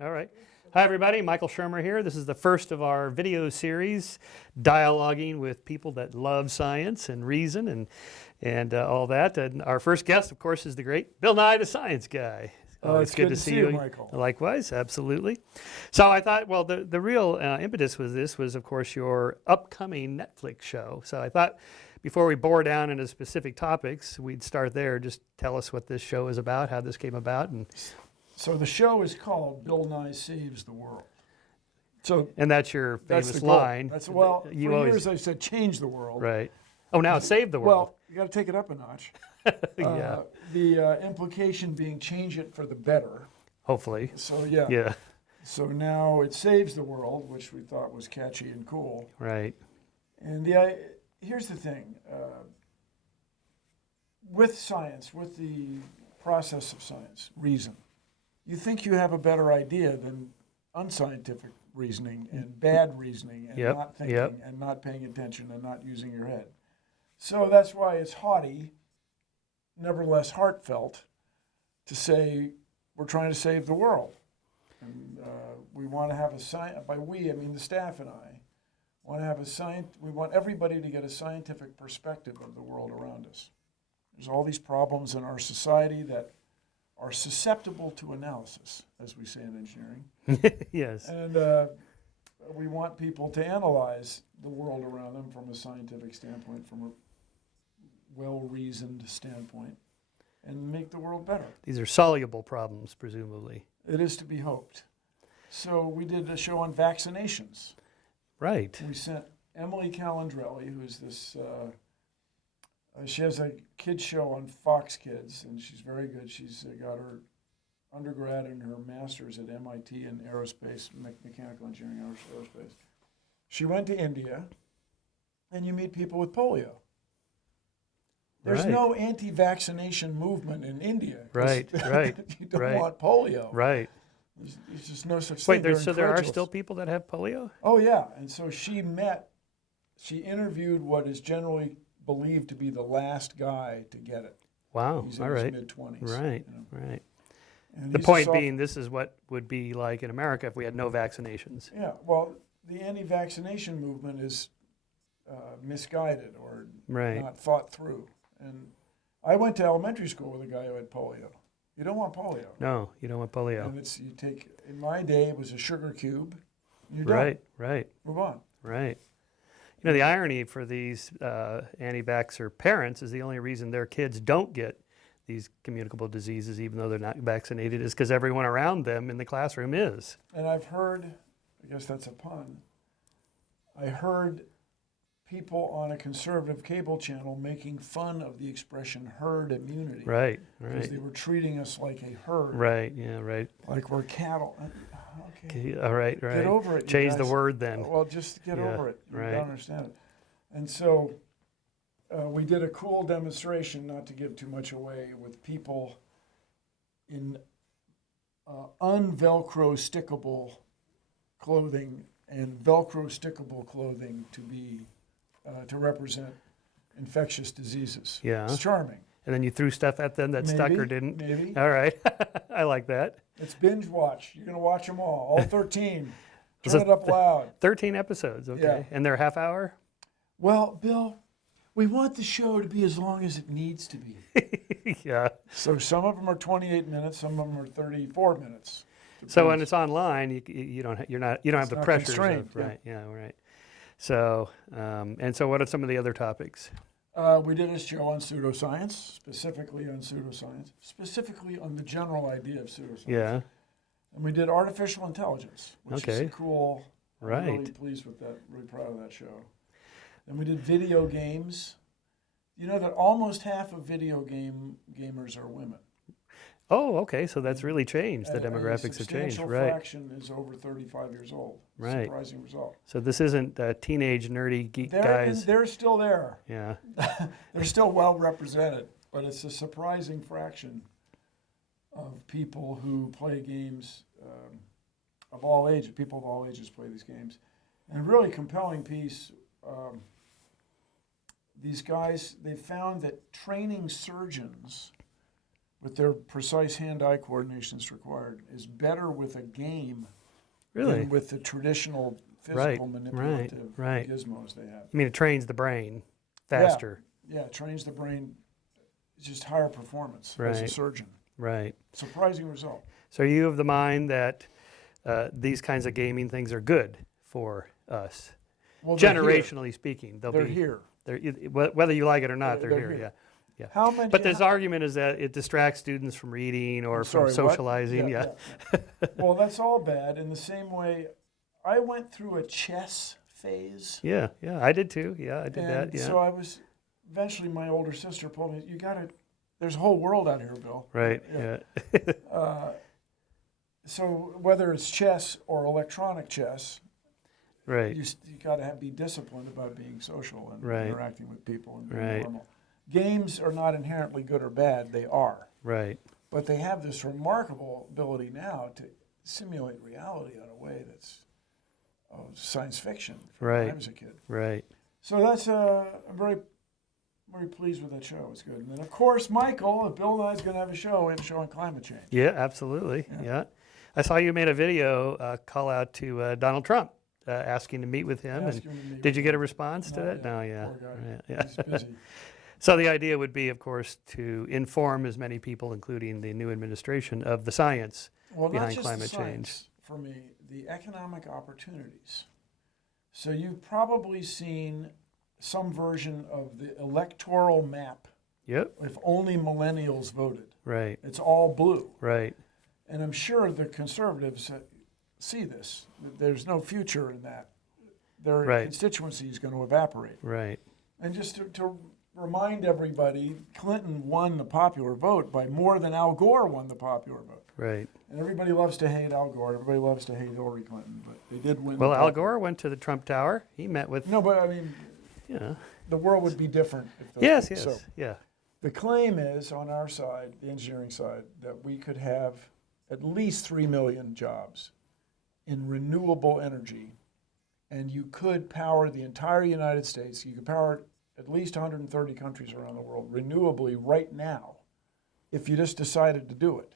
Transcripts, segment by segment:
All right. Hi, everybody. Michael Shermer here. This is the first of our video series, dialoguing with people that love science and reason and all that. And our first guest, of course, is the great Bill Nye, the Science Guy. It's good to see you, Michael. Likewise, absolutely. So I thought, well, the real impetus with this was, of course, your upcoming Netflix show. So I thought before we bore down into specific topics, we'd start there. Just tell us what this show is about, how this came about, and so the show is called Bill Nye Saves the World. And that's your famous the line. For years I said change the world. Right. Oh, now it's save the world. Well, you got to take it up a notch. Yeah. The implication being change it for the better. Hopefully. So yeah. Yeah. So now it saves the world, which we thought was catchy and cool. Right. And here's the thing. With science, with the process of science, reason, you think you have a better idea than unscientific reasoning and bad reasoning and not thinking and not paying attention and not using your head. So that's why it's haughty, nevertheless heartfelt, to say we're trying to save the world. And we want to have a science, by we, I mean the staff and I, want to have we want everybody to get a scientific perspective of the world around us. There's all these problems in our society that are susceptible to analysis, as we say in engineering. Yes. And we want people to analyze the world around them from a scientific standpoint, from a well-reasoned standpoint, and make the world better. These are soluble problems, presumably. It is to be hoped. So we did a show on vaccinations. Right. We sent Emily Calandrelli, who's this... she has a kids show on Fox Kids, and she's very good. She's got her undergrad and her master's at MIT in aerospace, mechanical engineering, aerospace. She went to India, and you meet people with polio. There's no anti-vaccination movement in India. Right. You don't want polio. Right. There's just no such thing. Wait, so there are still people that have polio? Oh, yeah. And so she interviewed what is generally believed to be the last guy to get it. Wow. He's in all right. his mid-20s. Right, you know. right. And the point being, this is what would be like in America if we had no vaccinations. Yeah, well, the anti-vaccination movement is misguided or not thought through. And I went to elementary school with a guy who had polio. You don't want polio. No, you don't want polio. And in my day, it was a sugar cube. You're done. Right. Move on. Right. You know, the irony for these anti-vaxxer parents is the only reason their kids don't get these communicable diseases, even though they're not vaccinated, is because everyone around them in the classroom is. And I've heard, I guess that's a pun, I heard people on a conservative cable channel making fun of the expression herd immunity. Right. Because they were treating us like a herd. Right, yeah, right. Like we're cattle. Okay. All right. Get over it. Change the word then. Well, just get over it. You don't understand it. And so we did a cool demonstration, not to give too much away, with people in un-Velcro stickable clothing and Velcro stickable clothing to represent infectious diseases. Yeah. It's charming. And then you threw stuff at them that stuck or didn't? Maybe. All right. I like that. It's binge watch. You're going to watch them all 13. Turn it up loud. 13 episodes, okay. Yeah. And they're half hour? Well, Bill, we want the show to be as long as it needs to be. Yeah. So some of them are 28 minutes, some of them are 34 minutes. So when it's online, you don't have the pressures of, right? Yeah, right. So so what are some of the other topics? We did a show on pseudoscience, specifically on the general idea of pseudoscience. Yeah. And we did artificial intelligence, which is cool. Right. I'm really pleased with that, really proud of that show. Then we did video games. You know that almost half of video gamers are women. Oh, okay. So that's really changed. The demographics have changed. Right. A fraction is over 35 years old. Right. Surprising result. So this isn't teenage nerdy geek guys. They're still there. Yeah. They're still well represented, but it's a surprising fraction of people who play games of all ages. People of all ages play these games. And a really compelling piece. These guys, they found that training surgeons with their precise hand-eye coordination that's required, is better with a game Really? than with the traditional physical manipulative gizmos they have. I mean, it trains the brain faster. Yeah, it trains the brain, just higher performance as a surgeon. Right. Surprising result. So are you of the mind that these kinds of gaming things are good for us? Well, generationally speaking, they're here. Whether you like it or not, they're here. Yeah. How many? But this argument is that it distracts students from reading or from socializing. Yeah. Well, that's all bad. In the same way, I went through a chess phase. Yeah, I did too. Yeah, I did that. Yeah. So I was, eventually my older sister told me, you got to, there's a whole world out here, Bill. Right, yeah. So whether it's chess or electronic chess, right, you got to be disciplined about being social and interacting with people and being normal. Games are not inherently good or bad, they are. Right. But they have this remarkable ability now to simulate reality in a way that's science fiction from when I was a kid. Right. So that's I'm very, very pleased with that show. It's good. And then of course, Michael, Bill and I's going to have a show on climate change. Yeah, absolutely. Yeah. I saw you made a video call out to Donald Trump asking to meet with him. Did you get a response to that? No, yeah. Poor guy. Yeah. He's busy. So the idea would be, of course, to inform as many people, including the new administration, of the science behind climate change. For me, the economic opportunities. So you've probably seen some version of the electoral map. Yep. If only millennials voted. Right. It's all blue. Right. And I'm sure the conservatives see this. There's no future in that. Their constituency is going to evaporate. Right. And just to remind everybody, Clinton won the popular vote by more than Al Gore won the popular vote. Right. And everybody loves to hate Al Gore. Everybody loves to hate Hillary Clinton, but they did win. Well, Al Gore went to the Trump Tower. He met with. No, but I mean, the world would be different. If yes. So, yeah. The claim is on our side, the engineering side, that we could have at least 3 million jobs in renewable energy, and you could power the entire United States. You could power at least 130 countries around the world renewably right now if you just decided to do it.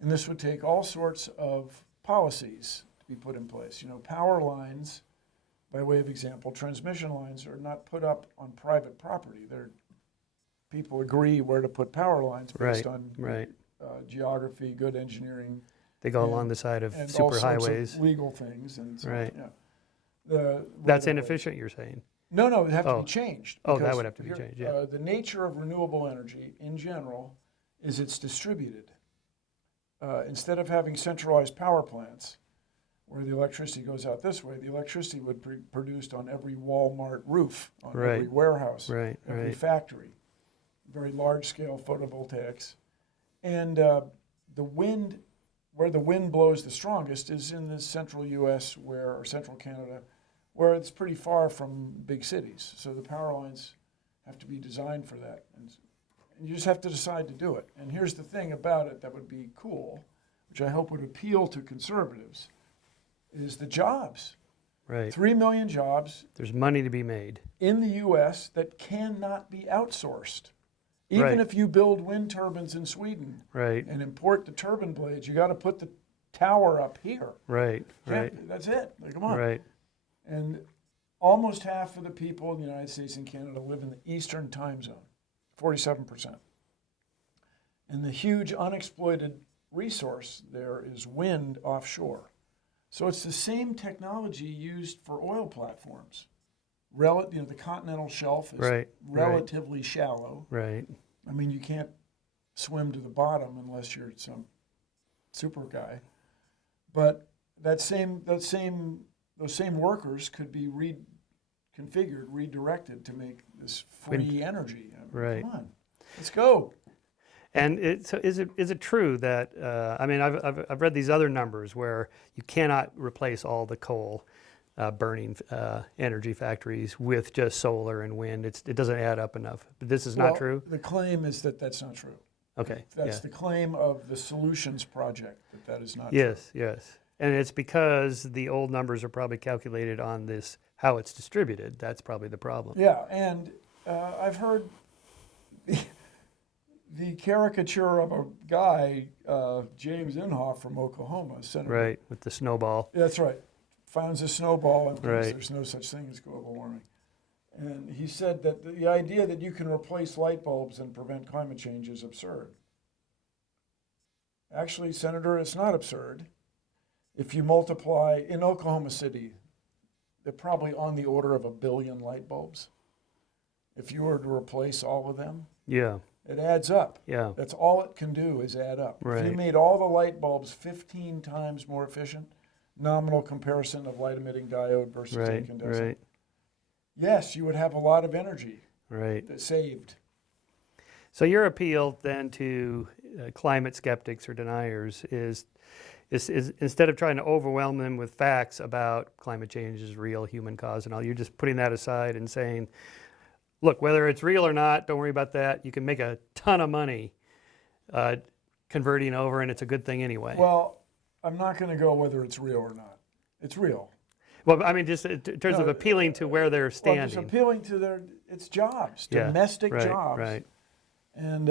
And this would take all sorts of policies to be put in place. You know, power lines, by way of example, transmission lines are not put up on private property. People agree where to put power lines based on geography, good engineering. They go along the side of superhighways. Legal things. And so, That's inefficient, you're saying? No, it would have to be changed. That would have to be changed, The nature of renewable energy, in general, is it's distributed. Instead of having centralized power plants, where the electricity goes out this way, the electricity would be produced on every Walmart roof, on every warehouse, every factory, very large-scale photovoltaics. And the wind, where the wind blows the strongest is in the central U.S. or central Canada, where it's pretty far from big cities. So the power lines have to be designed for that. And you just have to decide to do it. And here's the thing about it that would be cool, which I hope would appeal to conservatives, is the jobs. Right. 3 million jobs. There's money to be made. In the U.S. that cannot be outsourced. Even if you build wind turbines in Sweden and import the turbine blades, you got to put the tower up here. Right. That's it. Like, come on. Right. And almost half of the people in the United States and Canada live in the Eastern time zone, 47%. And the huge unexploited resource there is wind offshore. So it's the same technology used for oil platforms. The continental shelf is relatively shallow. Right. I mean, you can't swim to the bottom unless you're some super guy. But those same workers could be reconfigured, redirected to make this free energy. I mean, come on, let's go. And so is it true that I've read these other numbers where you cannot replace all the coal burning energy factories with just solar and wind. It doesn't add up enough. But this is not true? The claim is that that's not true. Okay. That's the claim of the Solutions Project, that is not true. Yes. And it's because the old numbers are probably calculated on this, how it's distributed. That's probably the problem. Yeah, and I've heard the caricature of a guy, James Inhofe from Oklahoma, senator. Right, with the snowball. That's right. Finds a snowball and thinks Right. there's no such thing as global warming. And he said that the idea that you can replace light bulbs and prevent climate change is absurd. Actually, Senator, it's not absurd. If you multiply, in Oklahoma City, they're probably on the order of 1 billion light bulbs. If you were to replace all of them, Yeah, it adds up. yeah, That's all it can do is add up. If you Right. made all the light bulbs 15 times more efficient, nominal comparison of light emitting diode versus right, incandescent, right, yes, you would have a lot of energy right. that saved. So your appeal then to climate skeptics or deniers is instead of trying to overwhelm them with facts about climate change is real, human cause and all, you're just putting that aside and saying, look, whether it's real or not, don't worry about that. You can make a ton of money converting over, and it's a good thing anyway. Well, I'm not going to go whether it's real or not. It's real. Well, I mean, just in terms of appealing to where they're Well, standing. it's appealing to its jobs, Yeah, domestic right, jobs. Right. And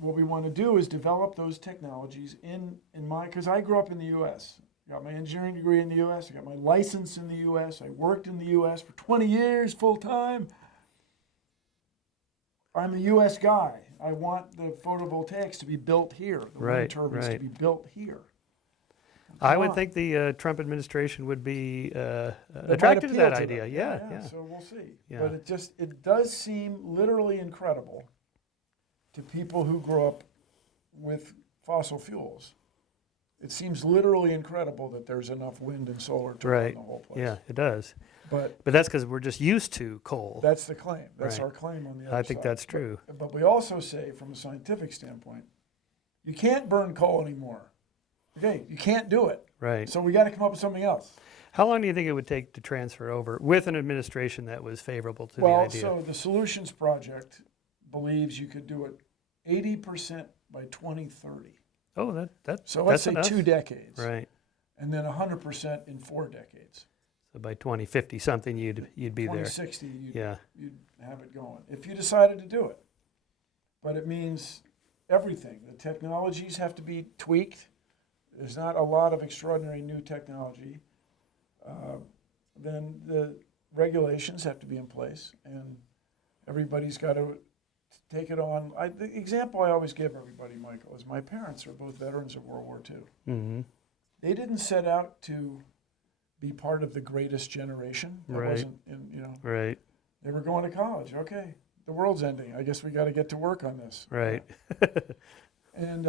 what we want to do is develop those technologies because I grew up in the U.S. Got my engineering degree in the U.S. I got my license in the U.S. I worked in the U.S. for 20 years full time. I'm a U.S. guy. I want the photovoltaics to be built here, the wind Right, turbines to right. be built here. I Come would on. think the Trump administration would be That might attracted to appeal that idea. them. Yeah. So we'll see. Yeah. But it does seem literally incredible to people who grew up with fossil fuels. It seems literally incredible that there's enough wind and solar to run Right. the whole place. Yeah, it does. But But that's because we're just used to coal. that's the claim. That's Right. our claim on the other I think side. that's true. But we also say, from a scientific standpoint, you can't burn coal anymore. Okay, you can't do it. Right. So we got to come up with something else. How long do you think it would take to transfer over with an administration that was favorable to the Well, idea? so the Solutions Project believes you could do it 80% by 2030. Oh, that's So let's say enough. 2 decades. Right. And then 100% in 4 decades. So by 2050 something you'd be there. 2060, Yeah. you'd have it going. If you decided to do it. But it means everything. The technologies have to be tweaked. There's not a lot of extraordinary new technology. Then the regulations have to be in place, and everybody's got to take it on. The example I always give everybody, Michael, is my parents are both veterans of World War II. Mm-hmm. They didn't set out to be part of the greatest generation. That Right. wasn't Right. They were going to college. Okay, the world's ending. I guess we got to get to work on this. Right. And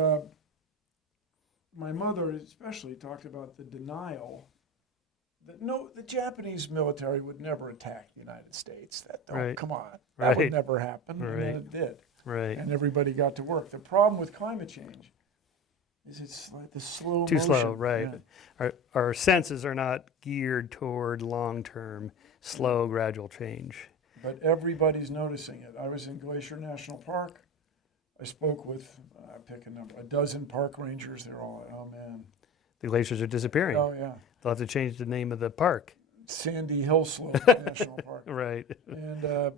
my mother especially talked about the denial that the Japanese military would never attack the United States. Right. Come on, that would Right. never happen. And Right. then it did, Right. and everybody got to work. The problem with climate change is it's like the slow Too motion. slow, right. Yeah. Our senses are not geared toward long-term, slow, gradual change. But everybody's noticing it. I was in Glacier National Park. I spoke with, pick a number, 12 park rangers. They're all, oh man. The glaciers are disappearing. Oh yeah. They'll have to change the name of the park. Sandy Hill Slope National Park. Right. And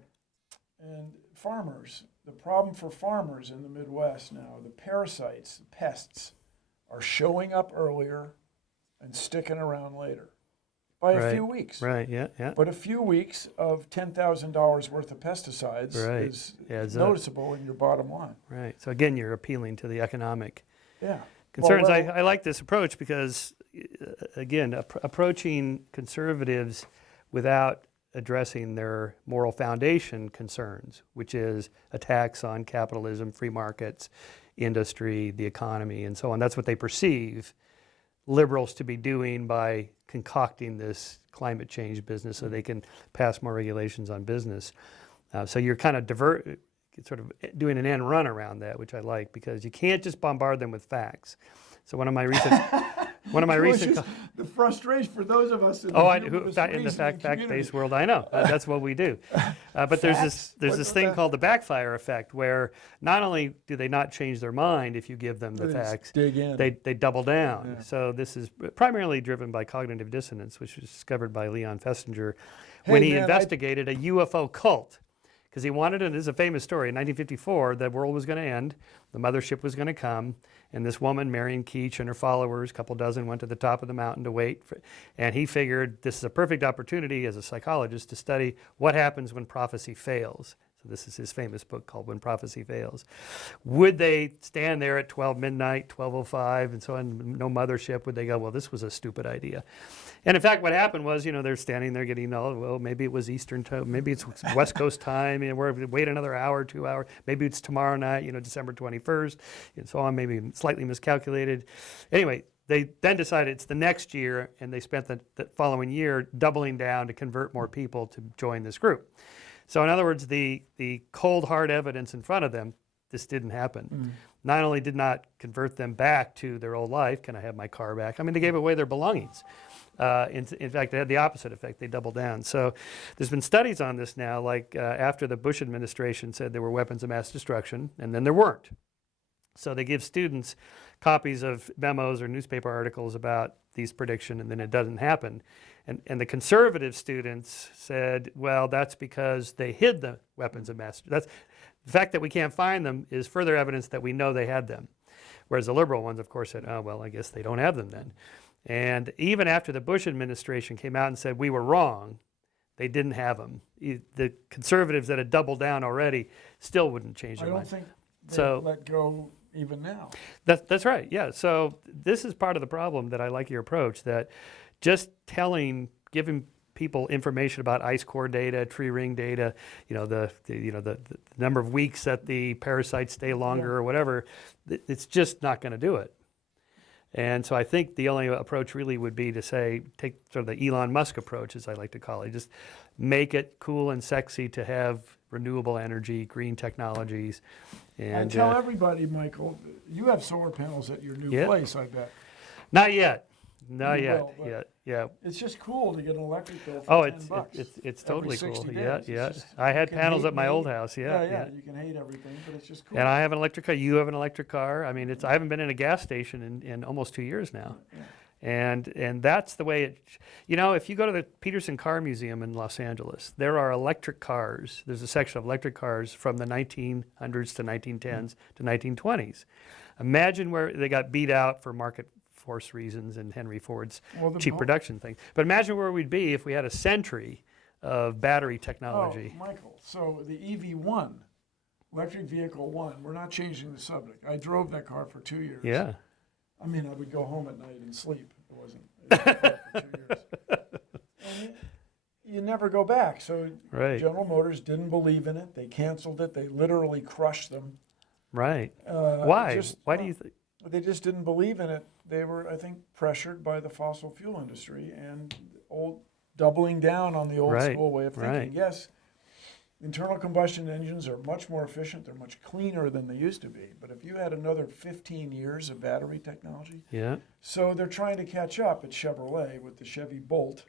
farmers. The problem for farmers in the Midwest now, the parasites, the pests, are showing up earlier and sticking around later. By a Right. few weeks. Right. Yeah. Yeah. But a few weeks of $10,000 worth of pesticides Right. is Adds up. noticeable in your bottom line. Right. So again, you're appealing to the economic Yeah. concerns. Well, I like this approach because, again, approaching conservatives without addressing their moral foundation concerns, which is attacks on capitalism, free markets, industry, the economy, and so on. That's what they perceive liberals to be doing by concocting this climate change business so they can pass more regulations on business. So you're kind of sort of doing an end run around that, which I like, because you can't just bombard them with facts. So one of my recent the frustration for those of us in the, in the fact-based world, I know that's what we do. But there's this thing called the backfire effect, where not only do they not change their mind if you give them the facts, dig in. they double down. Yeah. So this is primarily driven by cognitive dissonance, which was discovered by Leon Festinger when he investigated a UFO cult. because he wanted it. It's a famous story. In 1954, the world was going to end. The mothership was going to come. And this woman, Marion Keech, and her followers, a couple dozen, went to the top of the mountain to wait. And he figured this is a perfect opportunity as a psychologist to study what happens when prophecy fails. So this is his famous book called When Prophecy Fails. Would they stand there at 12 midnight, 12:05, and so on, no mothership? Would they go, well, this was a stupid idea? And in fact, what happened was, they're standing there getting, well, maybe it was Eastern time, maybe it's West Coast time, we're wait another hour, 2 hours, maybe it's tomorrow night, December 21st, and so on, maybe slightly miscalculated. Anyway, they then decided it's the next year, and they spent the following year doubling down to convert more people to join this group. So in other words, the cold, hard evidence in front of them, this didn't happen. Not only did not convert them back to their old life, can I have my car back? I mean, they gave away their belongings. In fact, it had the opposite effect. They doubled down. So there's been studies on this now, like after the Bush administration said there were weapons of mass destruction, and then there weren't. So they give students copies of memos or newspaper articles about these predictions, and then it doesn't happen. And the conservative students said, well, that's because they hid the weapons of mass destruction. The fact that we can't find them is further evidence that we know they had them. Whereas the liberal ones, of course, said, oh, well, I guess they don't have them then. And even after the Bush administration came out and said we were wrong, they didn't have them. The conservatives that had doubled down already still wouldn't change their mind. I don't think they let go even now. That's right, yeah. So this is part of the problem that I like your approach, that just giving people information about ice core data, tree ring data, the number of weeks that the parasites stay longer or whatever, it's just not going to do it. And so I think the only approach really would be to take sort of the Elon Musk approach, as I like to call it, just make it cool and sexy to have renewable energy, green technologies. And tell everybody, Michael, you have solar panels at your new place, I bet. Not yet. Yeah. It's just cool to get an electric bill for $10. It's totally cool. Days. Yeah. I had panels at my old house. Yeah. You can hate everything, but it's just cool. And I have an electric car. You have an electric car. I mean, I haven't been in a gas station in almost 2 years now. Yeah. And that's the way it. If you go to the Peterson Car Museum in Los Angeles, there are electric cars. There's a section of electric cars from the 1900s to 1910s to 1920s. Imagine where they got beat out for market force reasons and Henry Ford's cheap production thing. But imagine where we'd be if we had a century of battery technology. Oh, Michael, so the EV1, electric vehicle 1, we're not changing the subject. I drove that car for 2 years. Yeah. I mean, I would go home at night and sleep. It wasn't for 2 years. And you never go back. So General Motors didn't believe in it. They canceled it. They literally crushed them. Right. Why? Why do you think? They just didn't believe in it. They were, I think, pressured by the fossil fuel industry and doubling down on the old school way of thinking. Right. Yes, internal combustion engines are much more efficient. They're much cleaner than they used to be. But if you had another 15 years of battery technology, so they're trying to catch up at Chevrolet with the Chevy Bolt.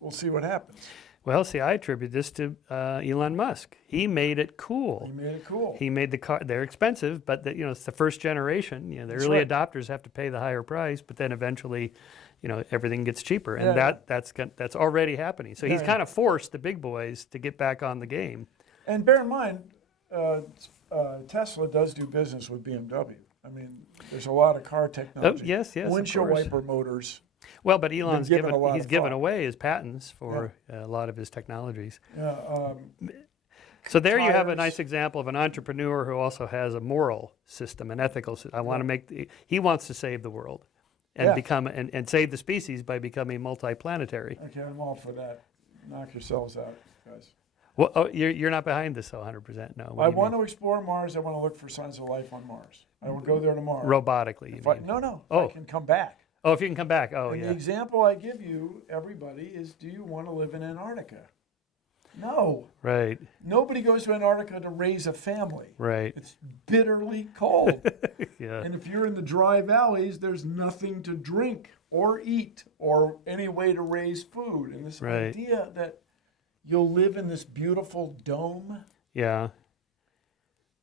We'll see what happens. Well, see, I attribute this to Elon Musk. He made it cool. He made the car. They're expensive, but it's the first generation. The early adopters have to pay the higher price, but then eventually, everything gets cheaper, and that's already happening. So he's kind of forced the big boys to get back on the game. And bear in mind, Tesla does do business with BMW. I mean, there's a lot of car technology. Oh, yes, windshield wiper motors. Well, but Elon's given away his patents for a lot of his technologies. So there you have a nice example of an entrepreneur who also has a moral system, an ethical system. He wants to save the world and become and save the species by becoming multiplanetary. Okay, I'm all for that. Knock yourselves out, guys. Well, you're not behind this, so 100%. No. I want to explore Mars. I want to look for signs of life on Mars. I will go there tomorrow. Robotically, you mean? No. I can come back. Oh, if you can come back. Oh, and the example I give you, everybody, is do you want to live in Antarctica? No. Right. Nobody goes to Antarctica to raise a family. Right. It's bitterly cold. Yeah. And if you're in the dry valleys, there's nothing to drink or eat or any way to raise food. And this idea that you'll live in this beautiful dome. Yeah.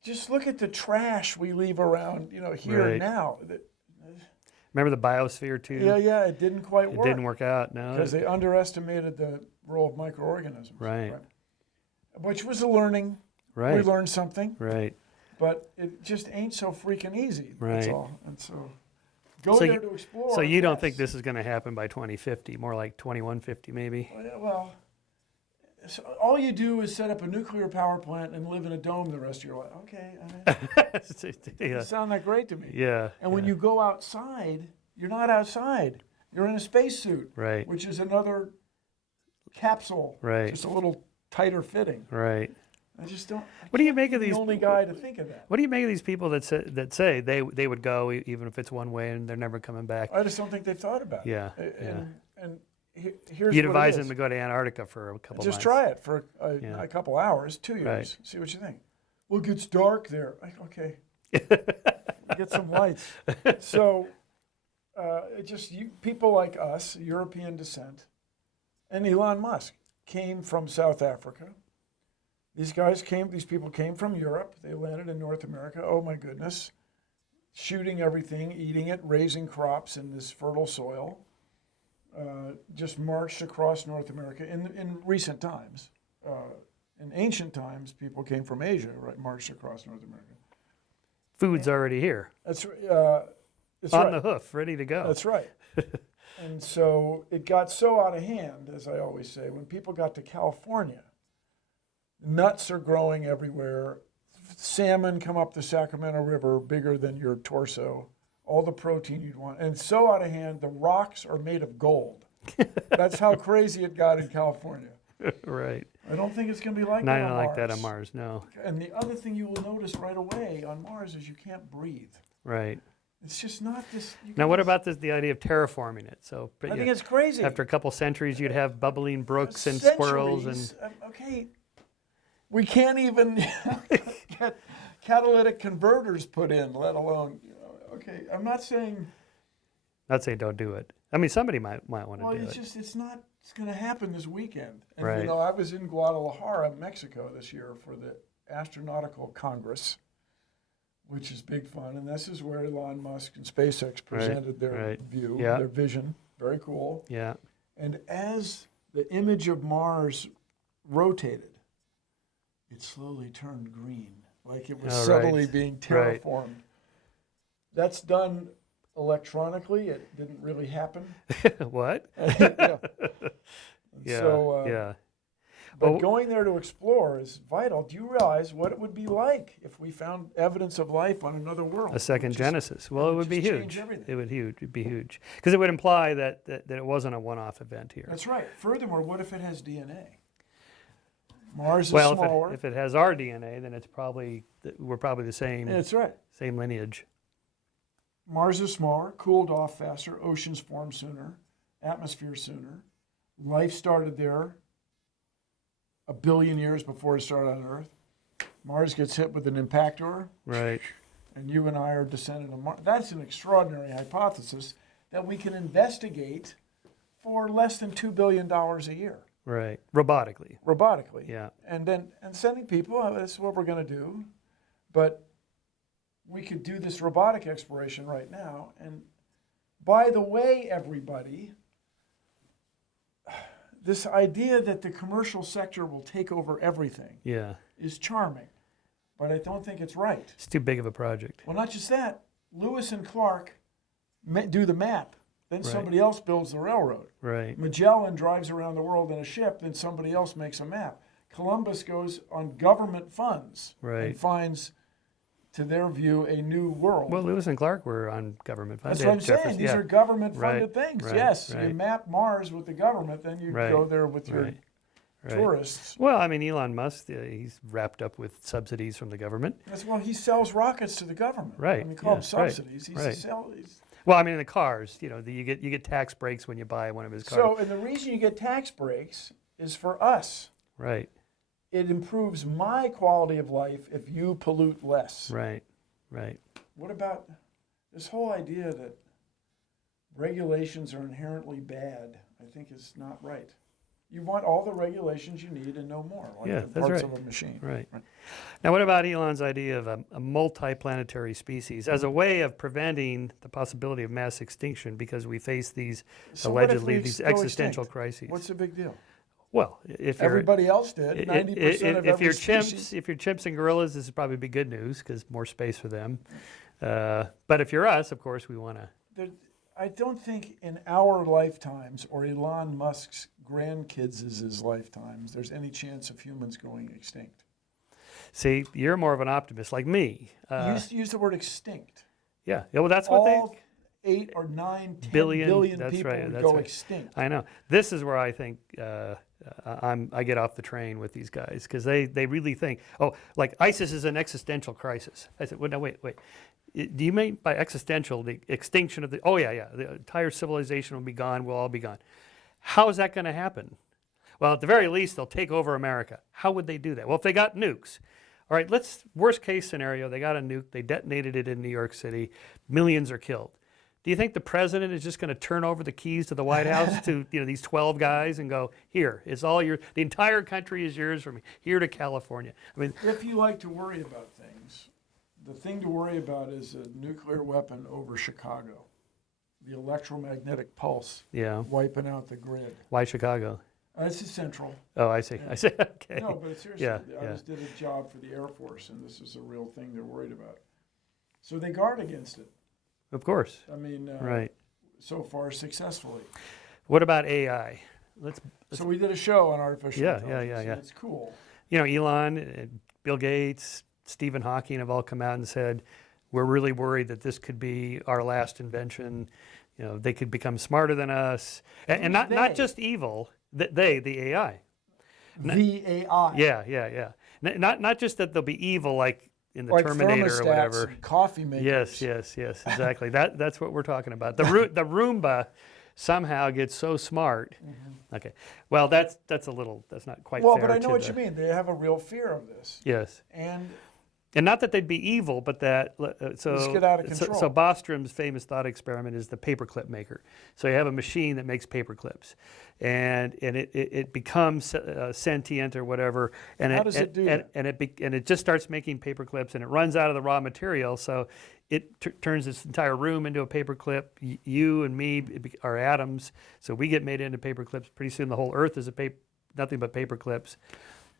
Just look at the trash we leave around, here and now. Remember the biosphere too? Yeah, it didn't quite work. It didn't work out, no. Because they underestimated the role of microorganisms. Right. which was a learning. Right. We learned something. Right. But it just ain't so freaking easy. Right. That's all. And so go there to explore. So you don't yes. think this is going to happen by 2050, more like 2150 maybe? Well, so all you do is set up a nuclear power plant and live in a dome the rest of your life. Okay. Yeah. It sounds that great to me. Yeah. And when you go outside, you're not outside. You're in a spacesuit. Right. Which is another capsule. Right. Just a little tighter fitting. Right. I just don't. What do you make of these? The only guy to think of that. What do you make of these people that say they would go even if it's one way and they're never coming back? I just don't think they've thought about it. And here's you'd what advise it them to go to Antarctica for a couple. Just months. try it for a couple hours, 2 years. Right. See what you think. Well, it gets dark there. Okay. Get some lights. So, people like us, European descent, and Elon Musk came from South Africa. These people came from Europe. They landed in North America. Oh my goodness. Shooting everything, eating it, raising crops in this fertile soil. Just marched across North America in recent times. In ancient times, people came from Asia, right? Marched across North America. Food's already here. That's on the hoof, ready to go. That's right. And so it got so out of hand, as I always say, when people got to California, nuts are growing everywhere. Salmon come up the Sacramento River bigger than your torso. All the protein you'd want. And it's so out of hand, the rocks are made of gold. That's how crazy it got in California. Right. I don't think it's going to be like that on Mars. Not like that on Mars, no. And the other thing you will notice right away on Mars is you can't breathe. Right. It's just not this. Now, what about the idea of terraforming it? So I think it's crazy. After a couple centuries, you'd have bubbling brooks and squirrels and. Okay, we can't even get catalytic converters put in, let alone. Okay, I'm not saying. Not saying don't do it. I mean, somebody might want to do it. Well, it's not. It's going to happen this weekend. And right. I was in Guadalajara, Mexico this year for the Astronautical Congress, which is big fun. And this is where Elon Musk and SpaceX presented their view, their vision. Very cool. Yeah. And as the image of Mars rotated, it slowly turned green, like it was subtly being terraformed. Right. That's done electronically. It didn't really happen. What? Yeah. But going there to explore is vital. Do you realize what it would be like if we found evidence of life on another world? A second Genesis. Well, it would be huge. It'd be huge. Because it would imply that it wasn't a one-off event here. That's right. Furthermore, what if it has DNA? Mars is smaller. Well, if it has our DNA, then we're probably the same. That's right. Same lineage. Mars is smaller, cooled off faster, oceans formed sooner, atmosphere sooner. Life started there 1 billion years before it started on Earth. Mars gets hit with an impactor. Right. And you and I are descended on Mars. That's an extraordinary hypothesis that we can investigate for less than $2 billion a year. Right. Robotically. Yeah. And sending people, that's what we're going to do. But we could do this robotic exploration right now. And by the way, everybody, this idea that the commercial sector will take over everything is charming. But I don't think it's right. It's too big of a project. Well, not just that. Lewis and Clark do the map. Then somebody else builds the railroad. Right. Magellan drives around the world in a ship. Then somebody else makes a map. Columbus goes on government funds and finds, to their view, a new world. Well, Lewis and Clark were on government funds. That's what I'm saying. These are government-funded things. Right. Yes, Right. you map Mars with the government, then you go there with your tourists. Well, I mean, Elon Musk, he's wrapped up with subsidies from the government. Well, he sells rockets to the government. Right. I mean, call them subsidies. Well, I mean, in the cars, you get tax breaks when you buy one of his cars. So, and the reason you get tax breaks is for us. Right. It improves my quality of life if you pollute less. Right. Right. What about this whole idea that regulations are inherently bad? I think is not right. You want all the regulations you need and no more, like the parts of a machine. Right. Now, what about Elon's idea of a multi-planetary species as a way of preventing the possibility of mass extinction because we face these, allegedly, these existential crises? What's the big deal? Well, if you're Everybody else did. 90% of if every you're species. if you're chimps and gorillas, this is probably be good news because more space for them. But if you're us, of course, we want to. I don't think in our lifetimes or Elon Musk's grandkids' lifetimes there's any chance of humans going extinct. See, you're more of an optimist like me. Use the word extinct. Yeah, well, that's what All 8 or 9, 10 billion people right, would go right. extinct. I know. This is where I think I get off the train with these guys because they really think, oh, like ISIS is an existential crisis. I said, well, no, wait. Do you mean by existential the extinction of the? Oh yeah, the entire civilization will be gone. We'll all be gone. How is that going to happen? Well, at the very least, they'll take over America. How would they do that? Well, if they got nukes. All right, worst case scenario, they got a nuke, they detonated it in New York City, millions are killed. Do you think the president is just going to turn over the keys to the White House to these 12 guys and go, here, it's all the entire country is yours from here to California? I mean, if you like to worry about things, the thing to worry about is a nuclear weapon over Chicago, the electromagnetic pulse wiping out the grid. Why Chicago? This is central. Oh, I see. And, I see. Okay. No, but seriously, Yeah, I just did a job for the Air Force, and this is a real thing they're worried about. So they guard against it. Of course. I mean, right. So far successfully. What about AI? So we did a show on artificial intelligence. Yeah. It's cool. You know, Elon, Bill Gates, Stephen Hawking have all come out and said, we're really worried that this could be our last invention. You know, they could become smarter than us, and not just evil. The AI. The AI. Yeah. Not just that they'll be evil like in the like Terminator or whatever. And coffee makers. Yes, exactly. That's what we're talking about. The Roomba somehow gets so smart. Mm-hmm. Okay. Well, that's not quite fair. Well, but I know what you mean. They have a real fear of this. Yes. And not that they'd be evil, but that let's get out of control. So Bostrom's famous thought experiment is the paperclip maker. So you have a machine that makes paper clips, and it becomes sentient or whatever. And how does it do that? And it just starts making paper clips, and it runs out of the raw material. So it turns this entire room into a paper clip. You and me are atoms, so we get made into paper clips. Pretty soon, the whole Earth is nothing but paper clips.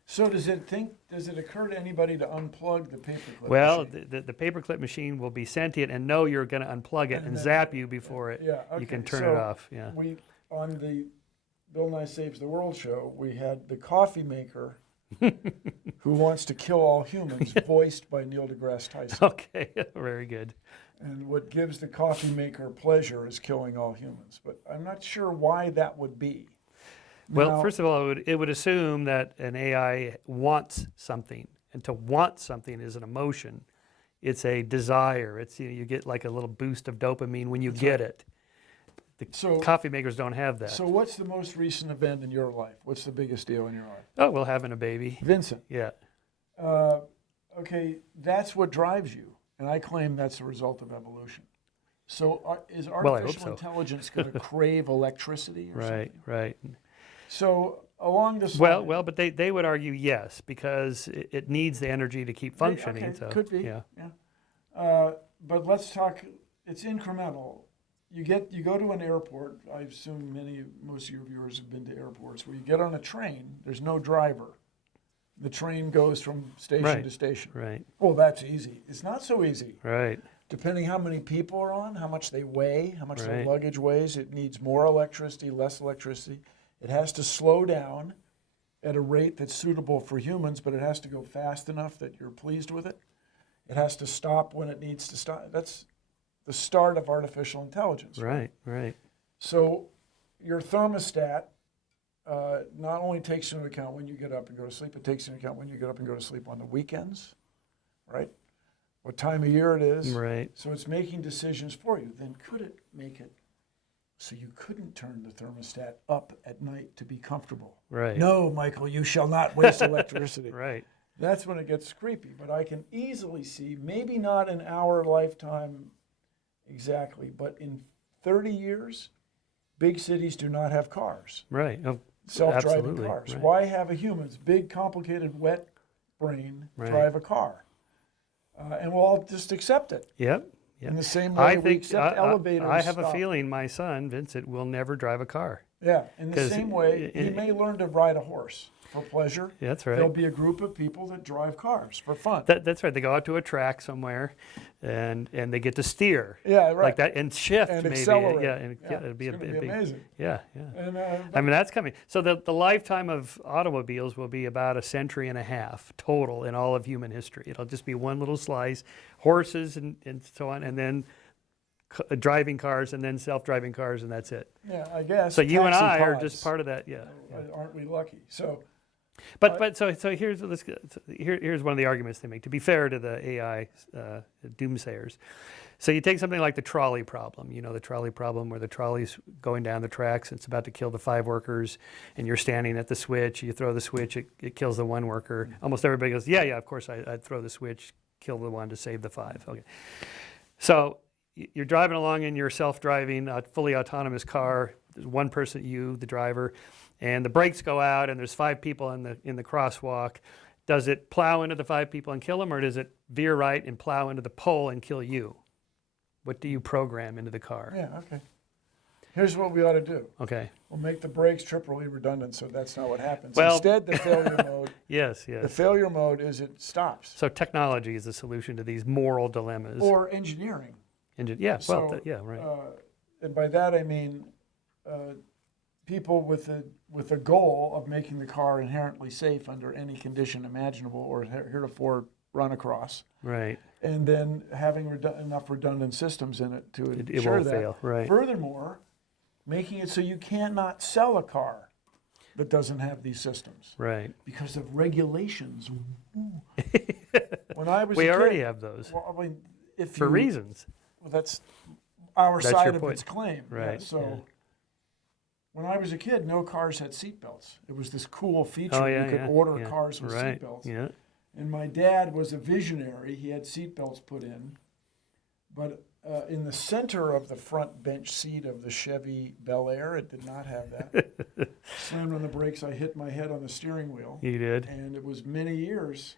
So does it occur to anybody to unplug the paperclip machine? Well, the paperclip machine will be sentient and know you're going to unplug it and zap you before you can turn it off. Yeah. We on the Bill Nye Saves the World show, we had the coffee maker who wants to kill all humans, voiced by Neil deGrasse Tyson. Okay, very good. And what gives the coffee maker pleasure is killing all humans. But I'm not sure why that would be. Well, first of all, it would assume that an AI wants something, and to want something is an emotion. It's a desire. It's you get like a little boost of dopamine when you get it. The coffee makers don't have that. So what's the most recent event in your life? What's the biggest deal in your life? Oh, well, having a baby. Vincent. Yeah. Okay, that's what drives you, and I claim that's the result of evolution. So is artificial intelligence going to crave electricity or something? Right. So along the well, but they would argue yes, because it needs the energy to keep functioning. Okay, so could be. Yeah. But let's talk. It's incremental. You go to an airport. I assume most of your viewers have been to airports where you get on a train. There's no driver. The train goes from station to station. Right. Well, that's easy. It's not so easy. Right. Depending how many people are on, how much they weigh, how much their luggage weighs, it needs more electricity, less electricity. It has to slow down at a rate that's suitable for humans, but it has to go fast enough that you're pleased with it. It has to stop when it needs to stop. That's the start of artificial intelligence. Right. So your thermostat not only takes into account when you get up and go to sleep, it takes into account when you get up and go to sleep on the weekends, right? What time of year it is. Right. So it's making decisions for you. Then could it make it so you couldn't turn the thermostat up at night to be comfortable? Right. No, Michael, you shall not waste electricity. Right. That's when it gets creepy. But I can easily see, maybe not in our lifetime exactly, but in 30 years, big cities do not have cars. Right. Oh, self-driving cars. Right. Why have a human's big, complicated, wet brain drive a car? And we'll all just accept it. Yep. In the same way we accept elevators. I have a feeling my son, Vincent, will never drive a car. Yeah, in the 'Cause same way, he may learn to ride a horse for pleasure. Yeah, that's right. There'll be a group of people that drive cars for fun. That's right. They go out to a track somewhere, and they get to steer. Yeah, right. Like that, and shift And maybe. accelerate. Yeah, and Yeah, it'd be it's a gonna be big. amazing. Yeah, yeah. And, I mean, that's coming. So the lifetime of automobiles will be about a century and a half total in all of human history. It'll just be one little slice, horses and so on, and then driving cars, and then self-driving cars, and that's it. yeah, I guess. So you and taxi I are pods. just part of that. Yeah. Aren't we lucky? So, But so here's here's one of the arguments they make. To be fair to the AI doomsayers, so you take something like the trolley problem. You know, the trolley problem where the trolley's going down the tracks, and it's about to kill the 5 workers, and you're standing at the switch. You throw the switch, it kills the 1 worker. Almost everybody goes, yeah, of course I'd throw the switch, kill the 1 to save the 5. Okay, so you're driving along in your self-driving, fully autonomous car. There's one person, you, the driver, and the brakes go out, and there's 5 people in the crosswalk. Does it plow into the 5 people and kill them, or does it veer right and plow into the pole and kill you? What do you program into the car? yeah, okay. Here's what we ought to do. Okay. We'll make the brakes triply redundant, so that's not what happens. Well- Instead, the failure mode. Yes, The yes. failure mode is it stops. So technology is the solution to these moral dilemmas. Or engineering. Yeah, well, So, yeah, right. And by that I mean people with a goal of making the car inherently safe under any condition imaginable or heretofore run across, Right. and then having enough redundant systems in it to It ensure won't that. fail, right. Furthermore, making it so you cannot sell a car that doesn't have these systems Right. because of regulations. When I was We a kid, already have those well, I mean, if for you, reasons. well, that's our That's side your of point. its claim. Yeah, Right, so yeah. when I was a kid, no cars had seatbelts. It was this cool feature. Oh, yeah, you could yeah, order yeah. cars with Right, seatbelts. yeah. And my dad was a visionary. He had seatbelts put in. But in the center of the front bench seat of the Chevy Bel Air, it did not have that. Slammed on the brakes. I hit my head on the steering wheel. You did. And it was many years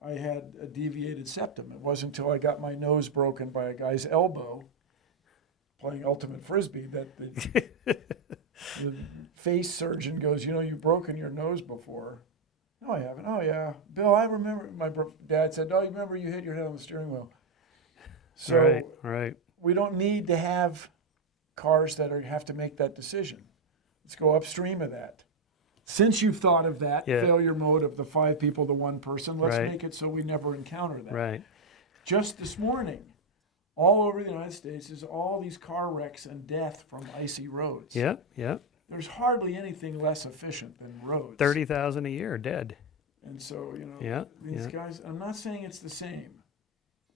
I had a deviated septum. It wasn't until I got my nose broken by a guy's elbow playing ultimate frisbee that the face surgeon goes, you know, you've broken your nose before. No, I haven't. Oh, yeah. Bill, I remember. My dad said, oh, you remember you hit your head on the steering wheel. So Right. we don't need to have cars that have to make that decision. Let's go upstream of that. Since you've thought of that failure mode of the 5 people to 1 person, let's Right. make it so we never encounter that. Right. Just this morning, all over the United States, is all these car wrecks and death from icy roads. Yeah, yeah. There's hardly anything less efficient than roads. 30,000 a year dead. And so, you know, Yeah, these yeah. guys, I'm not saying it's the same,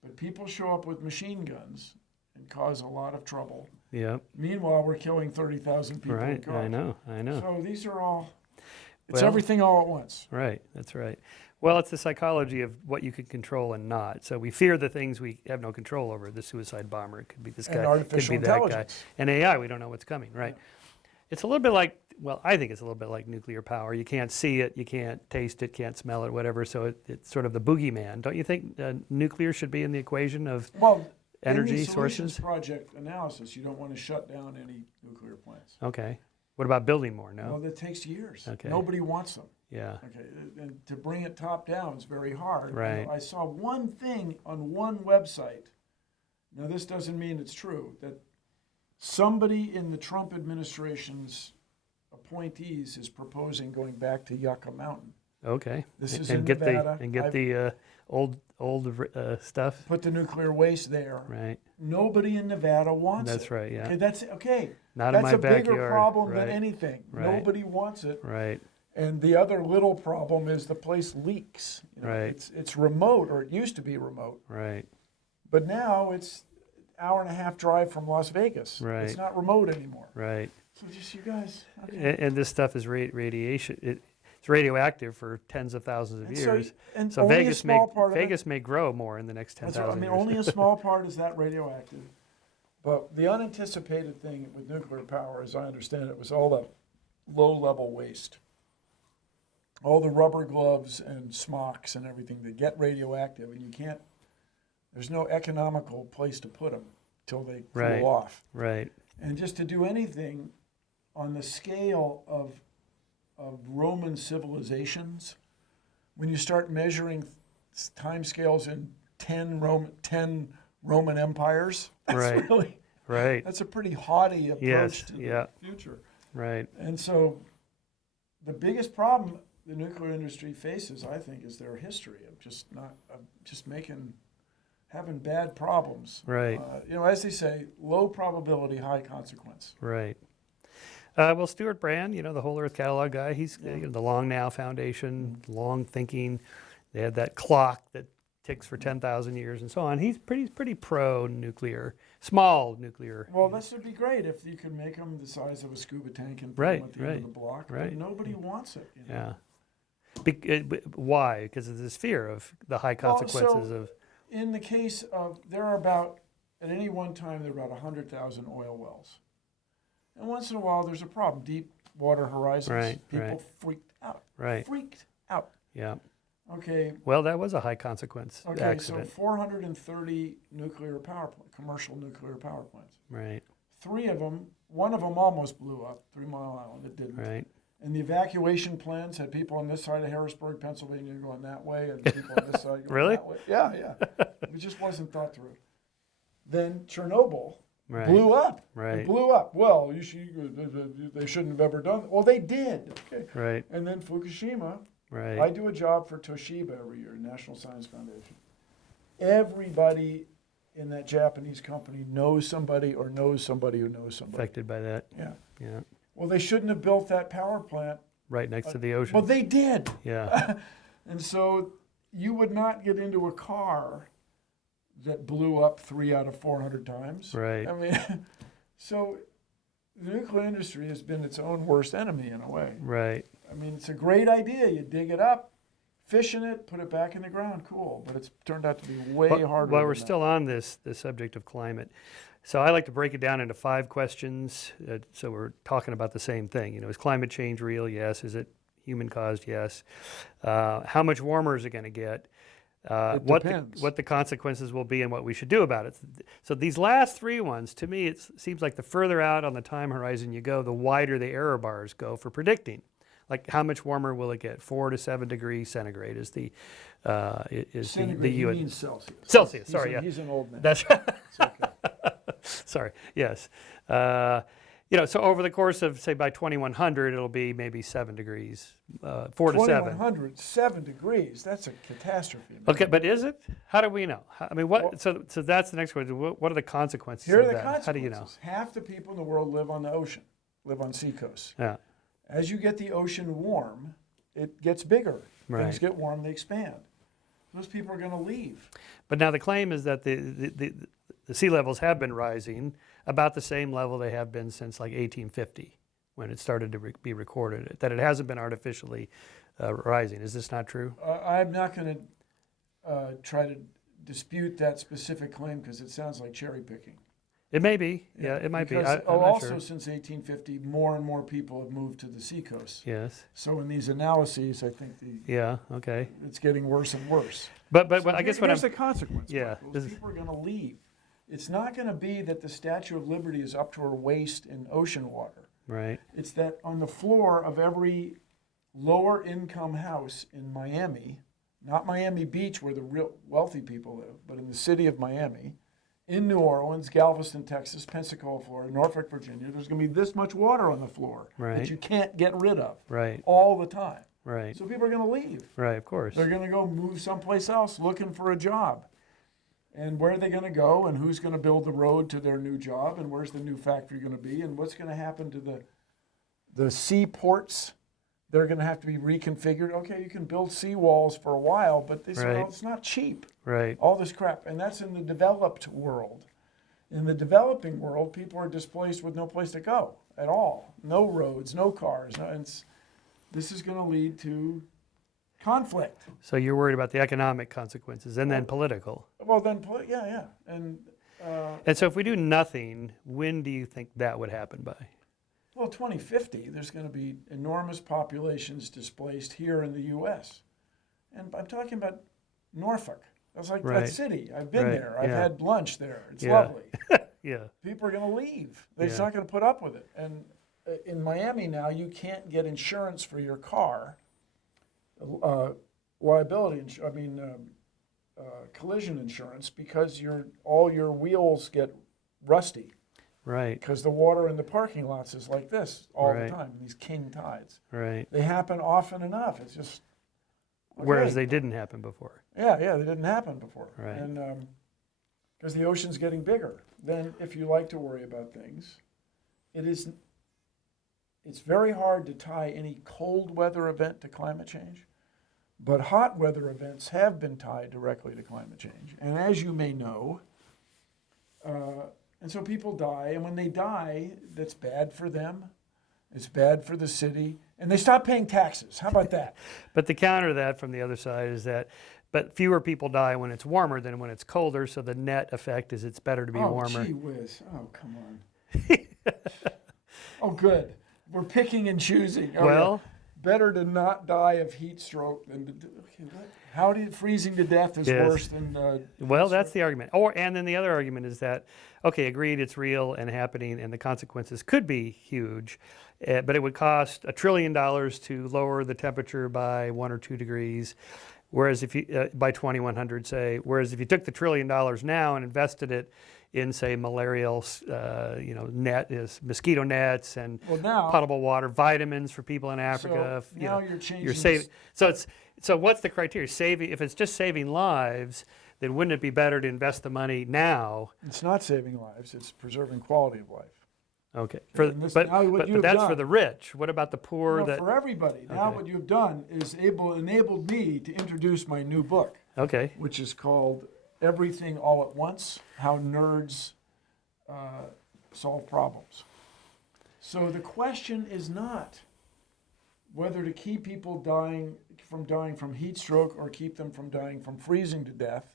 but people show up with machine guns and cause a lot of trouble. Yeah. Meanwhile, we're killing 30,000 people in Right. cars. I know. So these are all, it's Well- everything all at once. Right. That's right. Well, it's the psychology of what you can control and not. So we fear the things we have no control over. The suicide bomber. It could be this And guy. artificial could be that guy. intelligence. And AI, we don't know what's coming. Right. It's a little bit like, well, I think it's a little bit like nuclear power. You can't see it, you can't taste it, can't smell it, whatever. So it's sort of the boogeyman. Don't you think nuclear should be in the equation of Well, energy in the Solutions sources? Project analysis, you don't want to shut down any nuclear plants. Okay. What about building more? No. Well, that takes years. Okay. Nobody wants them. Yeah. Okay, and to bring it top down is very hard. Right. I saw one thing on one website. Now, this doesn't mean it's true, that somebody in the Trump administration's appointees is proposing going back to Yucca Mountain. Okay. This is and in get Nevada. the old stuff. Put the nuclear waste there. Right. Nobody in Nevada wants it. That's right. Yeah. Okay, that's okay. Not in That's my a bigger backyard. problem Right. than anything. Right. Nobody wants it. Right. And the other little problem is the place leaks. You know, Right. It's remote, or it used to be remote. Right. But now it's an hour and a half drive from Las Vegas. Right. It's not remote anymore. Right. So just you guys. Okay. And this stuff is radiation. It's radioactive for tens of thousands of And years. and So only Vegas a small part of it. Vegas may grow more in the next That's right. I 10,000 mean, years. only a small part is that radioactive. But the unanticipated thing with nuclear power, as I understand it, was all the low-level waste. All the rubber gloves and smocks and everything that get radioactive, and you can't, there's no economical place to put them till they cool Right. off. Right. And just to do anything on the scale of Roman civilizations, when you start measuring time scales in 10 Roman empires, that's a pretty haughty approach to the future. Right. And so the biggest problem the nuclear industry faces, I think, is their history of having bad problems. Right. As they say, low probability, high consequence. Right. Well, Stuart Brand, the Whole Earth Catalog guy, he's the Long Now Foundation, long thinking. They had that clock that ticks for 10,000 years and so on. He's pretty pro-nuclear, small nuclear. Well, this would be great if you could make them the size of a scuba tank and put them at the end of the block. But nobody wants it. Yeah. Why? Because of this fear of the high consequences of... In the case of, at any one time, there are about 100,000 oil wells. And once in a while, there's a problem. Deep water horizons. People freaked out. Freaked out. Yeah. Okay. Well, that was a high consequence accident. So 430 commercial nuclear power plants. Right. One of them almost blew up, 3 Mile Island. It didn't. Right. And the evacuation plans had people on this side of Harrisburg, Pennsylvania, going that way, and people on this side going that way. Yeah. It just wasn't thought through. Then Chernobyl blew up. It blew up. Well, they shouldn't have ever done that. Well, they did. Okay. Right. And then Fukushima. Right. I do a job for Toshiba every year, National Science Foundation. Everybody in that Japanese company knows somebody or knows somebody who knows somebody. Affected by that. Yeah. Yeah. Well, they shouldn't have built that power plant right next to the ocean. Well, they did. Yeah. And so you would not get into a car that blew up 3 out of 400 times. Right. I mean, so the nuclear industry has been its own worst enemy in a way. Right. I mean, it's a great idea. You dig it up, fish in it, put it back in the ground. Cool. But it's turned out to be way harder. Well, we're still on the subject of climate. So I like to break it down into 5 questions. So we're talking about the same thing. Is climate change real? Yes. Is it human-caused? Yes. How much warmer is it going to get? It depends. What the consequences will be and what we should do about it. So these last 3 ones, to me, it seems like the further out on the time horizon you go, the wider the error bars go for predicting. Like how much warmer will it get? 4 to 7 degrees centigrade is the centigrade, you mean Celsius. Celsius. Sorry, He's an old man. That's right. It's okay. Sorry. Yes. So over the course of, say, by 2100, it'll be maybe 7 degrees, 4 to 7. 2100, 7 degrees. That's a catastrophe. Man. Okay, but is it? How do we know? So that's the next question. What are the consequences Here are of the that? consequences. How do you know? Half the people in the world live on the ocean, live on seacoasts. Yeah. As you get the ocean warm, it gets bigger. Right. Things get warm, they expand. Those people are going to leave. But now the claim is that the sea levels have been rising about the same level they have been since like 1850, when it started to be recorded, that it hasn't been artificially rising. Is this not true? I'm not going to try to dispute that specific claim because it sounds like cherry picking. It may be. Yeah, it might be. I'm not also, sure. since 1850, more and more people have moved to the seacoast. Yes. So in these analyses, I think it's getting worse and worse. But I guess here's the consequence. Yeah. Those people are going to leave. It's not going to be that the Statue of Liberty is up to her waist in ocean water. Right. It's that on the floor of every lower income house in Miami, not Miami Beach where the real wealthy people live, but in the city of Miami, in New Orleans, Galveston, Texas, Pensacola, Florida, Norfolk, Virginia, there's going to be this much water on the floor that you can't get rid of all the time. Right. So people are going to leave. Right, of course. They're going to go move someplace else looking for a job. And where are they going to go, and who's going to build the road to their new job, and where's the new factory going to be, and what's going to happen to the seaports? They're going to have to be reconfigured. Okay, you can build seawalls for a while, but it's not cheap. Right. All this crap. And that's in the developed world. In the developing world, people are displaced with no place to go at all. No roads, no cars. This is going to lead to conflict. So you're worried about the economic consequences and then political. Well, then, yeah. And so if we do nothing, when do you think that would happen by? Well, 2050, there's going to be enormous populations displaced here in the U.S. And I'm talking about Norfolk. That's like that city. I've been there. I've had lunch there. It's lovely. Yeah. People are going to leave. They're just not going to put up with it. And in Miami now, you can't get insurance for your car, collision insurance, because all your wheels get rusty. Right. Because the water in the parking lots is like this all the Right. time, these king tides. Right. They happen often enough. It's just, okay. Whereas they didn't happen before. Yeah, they didn't happen before. Right. And because the ocean's getting bigger. Then if you like to worry about things, it's very hard to tie any cold weather event to climate change. But hot weather events have been tied directly to climate change. And as you may know, and so people die, and when they die, that's bad for them. It's bad for the city, and they stop paying taxes. How about that? But the counter to that from the other side is that, but fewer people die when it's warmer than when it's colder, so the net effect is it's better to be warmer. Oh, gee whiz. Oh, come on. Oh, good. We're picking and choosing. Oh, Well, yeah. Better to not die of heat stroke than to how did freezing to death is Yes. worse than well, that's the argument. And then the other argument is that, okay, agreed, it's real and happening, and the consequences could be huge, but it would cost $1 trillion to lower the temperature by 1 or 2 degrees, whereas if you by 2100, say, whereas if you took the $1 trillion now and invested it in, say, malarial, mosquito nets and potable water, vitamins for people in Africa. So now you're changing. You're saving. So what's the criteria? If it's just saving lives, then wouldn't it be better to invest the money now? It's not saving lives. It's preserving quality of life. Okay. But That's for the rich. What about the poor? No, for everybody. Now Okay. what you've done is enabled me to introduce my new book, Okay. which is called Everything All at Once: How Nerds Solve Problems. So the question is not whether to keep people dying from heat stroke or keep them from dying from freezing to death.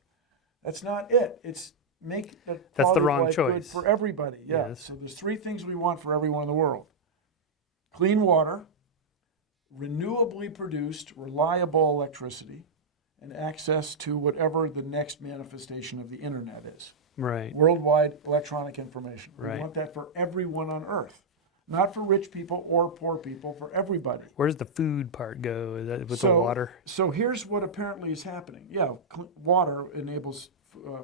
That's not it. It's make the That's the quality of wrong life choice. good for everybody. Yeah. Yes. So there's 3 things we want for everyone in the world: clean water, renewably produced, reliable electricity, and access to whatever the next manifestation of the internet is. Right. Worldwide electronic information. Right. We want that for everyone on Earth. Not for rich people or poor people, for everybody. Where does the food part go? Is that with the So- water? So here's what apparently is happening. Yeah, water enables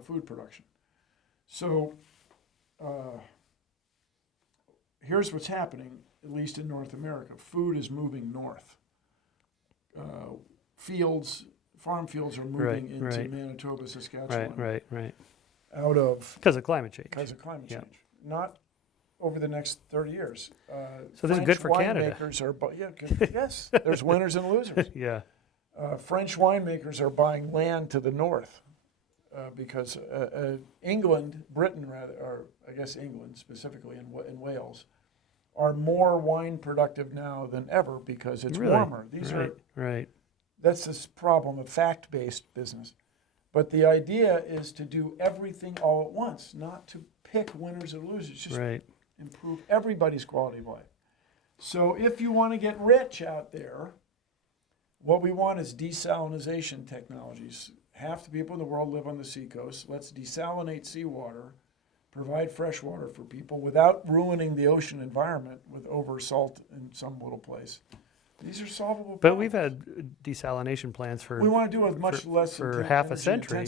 food production. So here's what's happening, at least in North America. Food is moving north. Farm fields are moving into Manitoba, Saskatchewan. Right. Out of Because of climate change. because of climate Yeah. change. Not over the next 30 years. So this is good for Canada. Winemakers yes, there's winners and losers. Yeah. French winemakers are buying land to the north because Britain rather, or I guess England specifically in Wales, are more wine productive now than ever because it's Really? warmer. That's this problem of fact-based business. But the idea is to do everything all at once, not to pick winners or losers, just improve everybody's quality of life. So if you want to get rich out there, what we want is desalination technologies. Half the people in the world live on the seacoast. Let's desalinate seawater, provide fresh water for people without ruining the ocean environment with oversalt in some little place. These are solvable problems. But we've had desalination plants for we want to do it much less for half a century.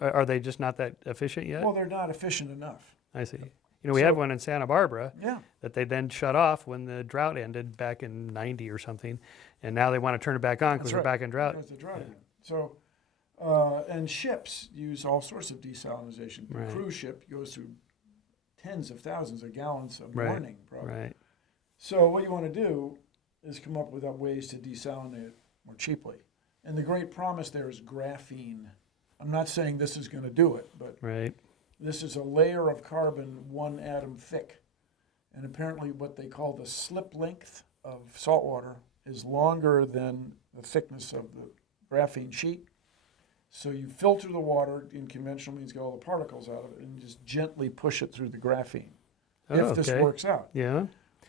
Are they just not that efficient yet? Well, they're not efficient enough. I see. We had one in Santa Barbara Yeah. that they then shut off when the drought ended back in '90 or something, and now they want to turn it back on because we're back in drought. Because the drought again. So, and ships use all sorts of desalination. The cruise ship goes through tens of thousands of gallons a morning, probably. Right. So what you want to do is come up with ways to desalinate it more cheaply. And the great promise there is graphene. I'm not saying this is going to do it, but this is a layer of carbon 1 atom thick. And apparently what they call the slip length of salt water is longer than the thickness of the graphene sheet. So you filter the water in conventional means, get all the particles out of it, and just gently push it through the graphene. If this works out. Yeah.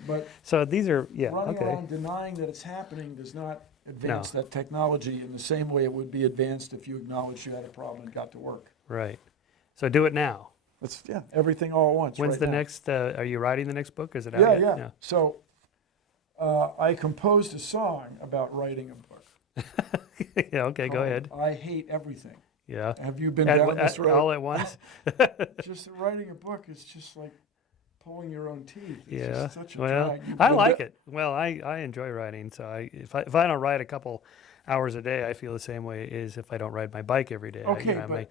But so these are, running around denying that it's happening does not advance that technology in the same way it would be advanced if you acknowledged you had a problem and got to work. Right. So do it now. Let's everything all at once. When's right the now. next? Are you writing the next book? Is it out Yeah, yet? yeah. So I composed a song about writing a book. Yeah. Okay. Go ahead. I Hate Everything. Yeah. Have you been down this road? All at once? Just writing a book is just like pulling your own teeth. It's Yeah. just such a Well, drag. You've I been like it. Well, I enjoy writing. So if I don't write a couple hours a day, I feel the same way as if I don't ride my bike every day. Okay, but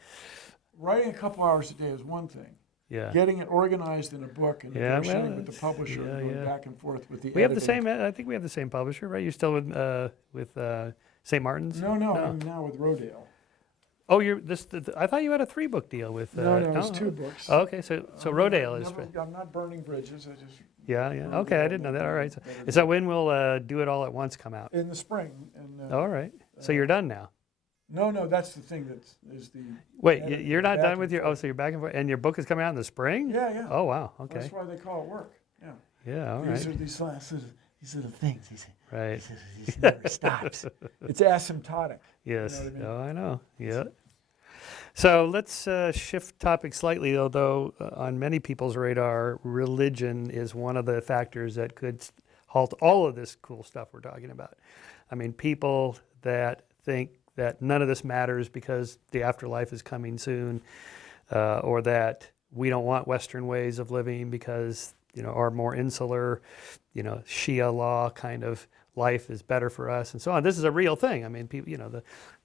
writing a couple hours a day is one thing. Yeah. Getting it organized in a book and Yeah, negotiating well, with the publisher and going yeah. back and forth with the We have the editing. same. I think we have the same publisher, right? You're still with St. Martin's? No, I'm now with Rodale. Oh, you're this. I thought you had a 3-book deal with. No, it's 2 books. Oh, okay, so Rodale is. I'm not burning bridges. I just Yeah. Okay, I didn't know that. All right. So when will Do It All at Once come out? in the spring. And, All right. So you're done now. No, that's the thing is the. Wait, editing you're not back done and with your. forth. Oh, so you're back and forth, and your book is coming out in the spring? Yeah. Oh wow. Okay. That's why they call it work. Yeah. Yeah. All These right. are these little things. Right. It never stops. It's asymptotic. Yes. You know what I mean? Oh, I know. Yeah. So let's shift topic slightly, although on many people's radar, religion is one of the factors that could halt all of this cool stuff we're talking about. I mean, people that think that none of this matters because the afterlife is coming soon, or that we don't want Western ways of living because, our more insular, Shia law kind of life is better for us and so on. This is a real thing. I mean, people,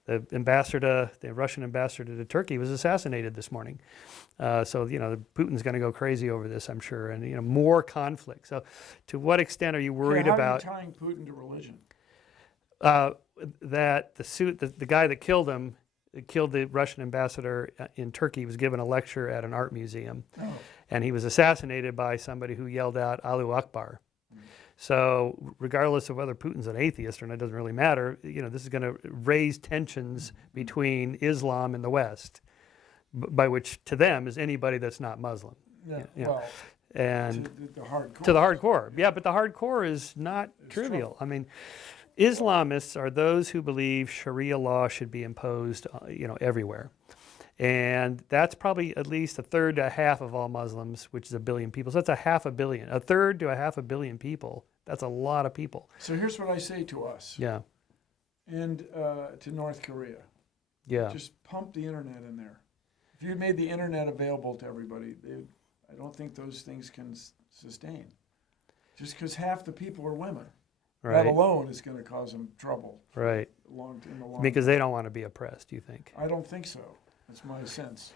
the Russian ambassador to Turkey was assassinated this morning. So, Putin's going to go crazy over this, I'm sure, and, more conflict. So to what extent are you worried about? How are you tying Putin to religion? That the guy that killed him, killed the Russian ambassador in Turkey, was given a lecture at an art museum. Oh. And he was assassinated by somebody who yelled out, Allahu Akbar. So regardless of whether Putin's an atheist or not, it doesn't really matter. This is going to raise tensions between Islam and the West, by which to them is anybody that's not Muslim. Yeah, Well, to and the hardcore. to the hardcore. Yeah, but the hardcore is not trivial. trouble. I mean, Islamists are those who believe Sharia law should be imposed, everywhere. And that's probably at least a third to a half of all Muslims, which is 1 billion people. So that's a half a billion, a third to a half a billion people. That's a lot of people. So here's what I say to us Yeah, and to North Korea. yeah. Just pump the internet in there. If you made the internet available to everybody, I don't think those things can sustain. Just because half the people are women. Right. That alone is going to cause them trouble. Right. In the long Because they don't want to be oppressed, you think? I don't think so. That's my sense.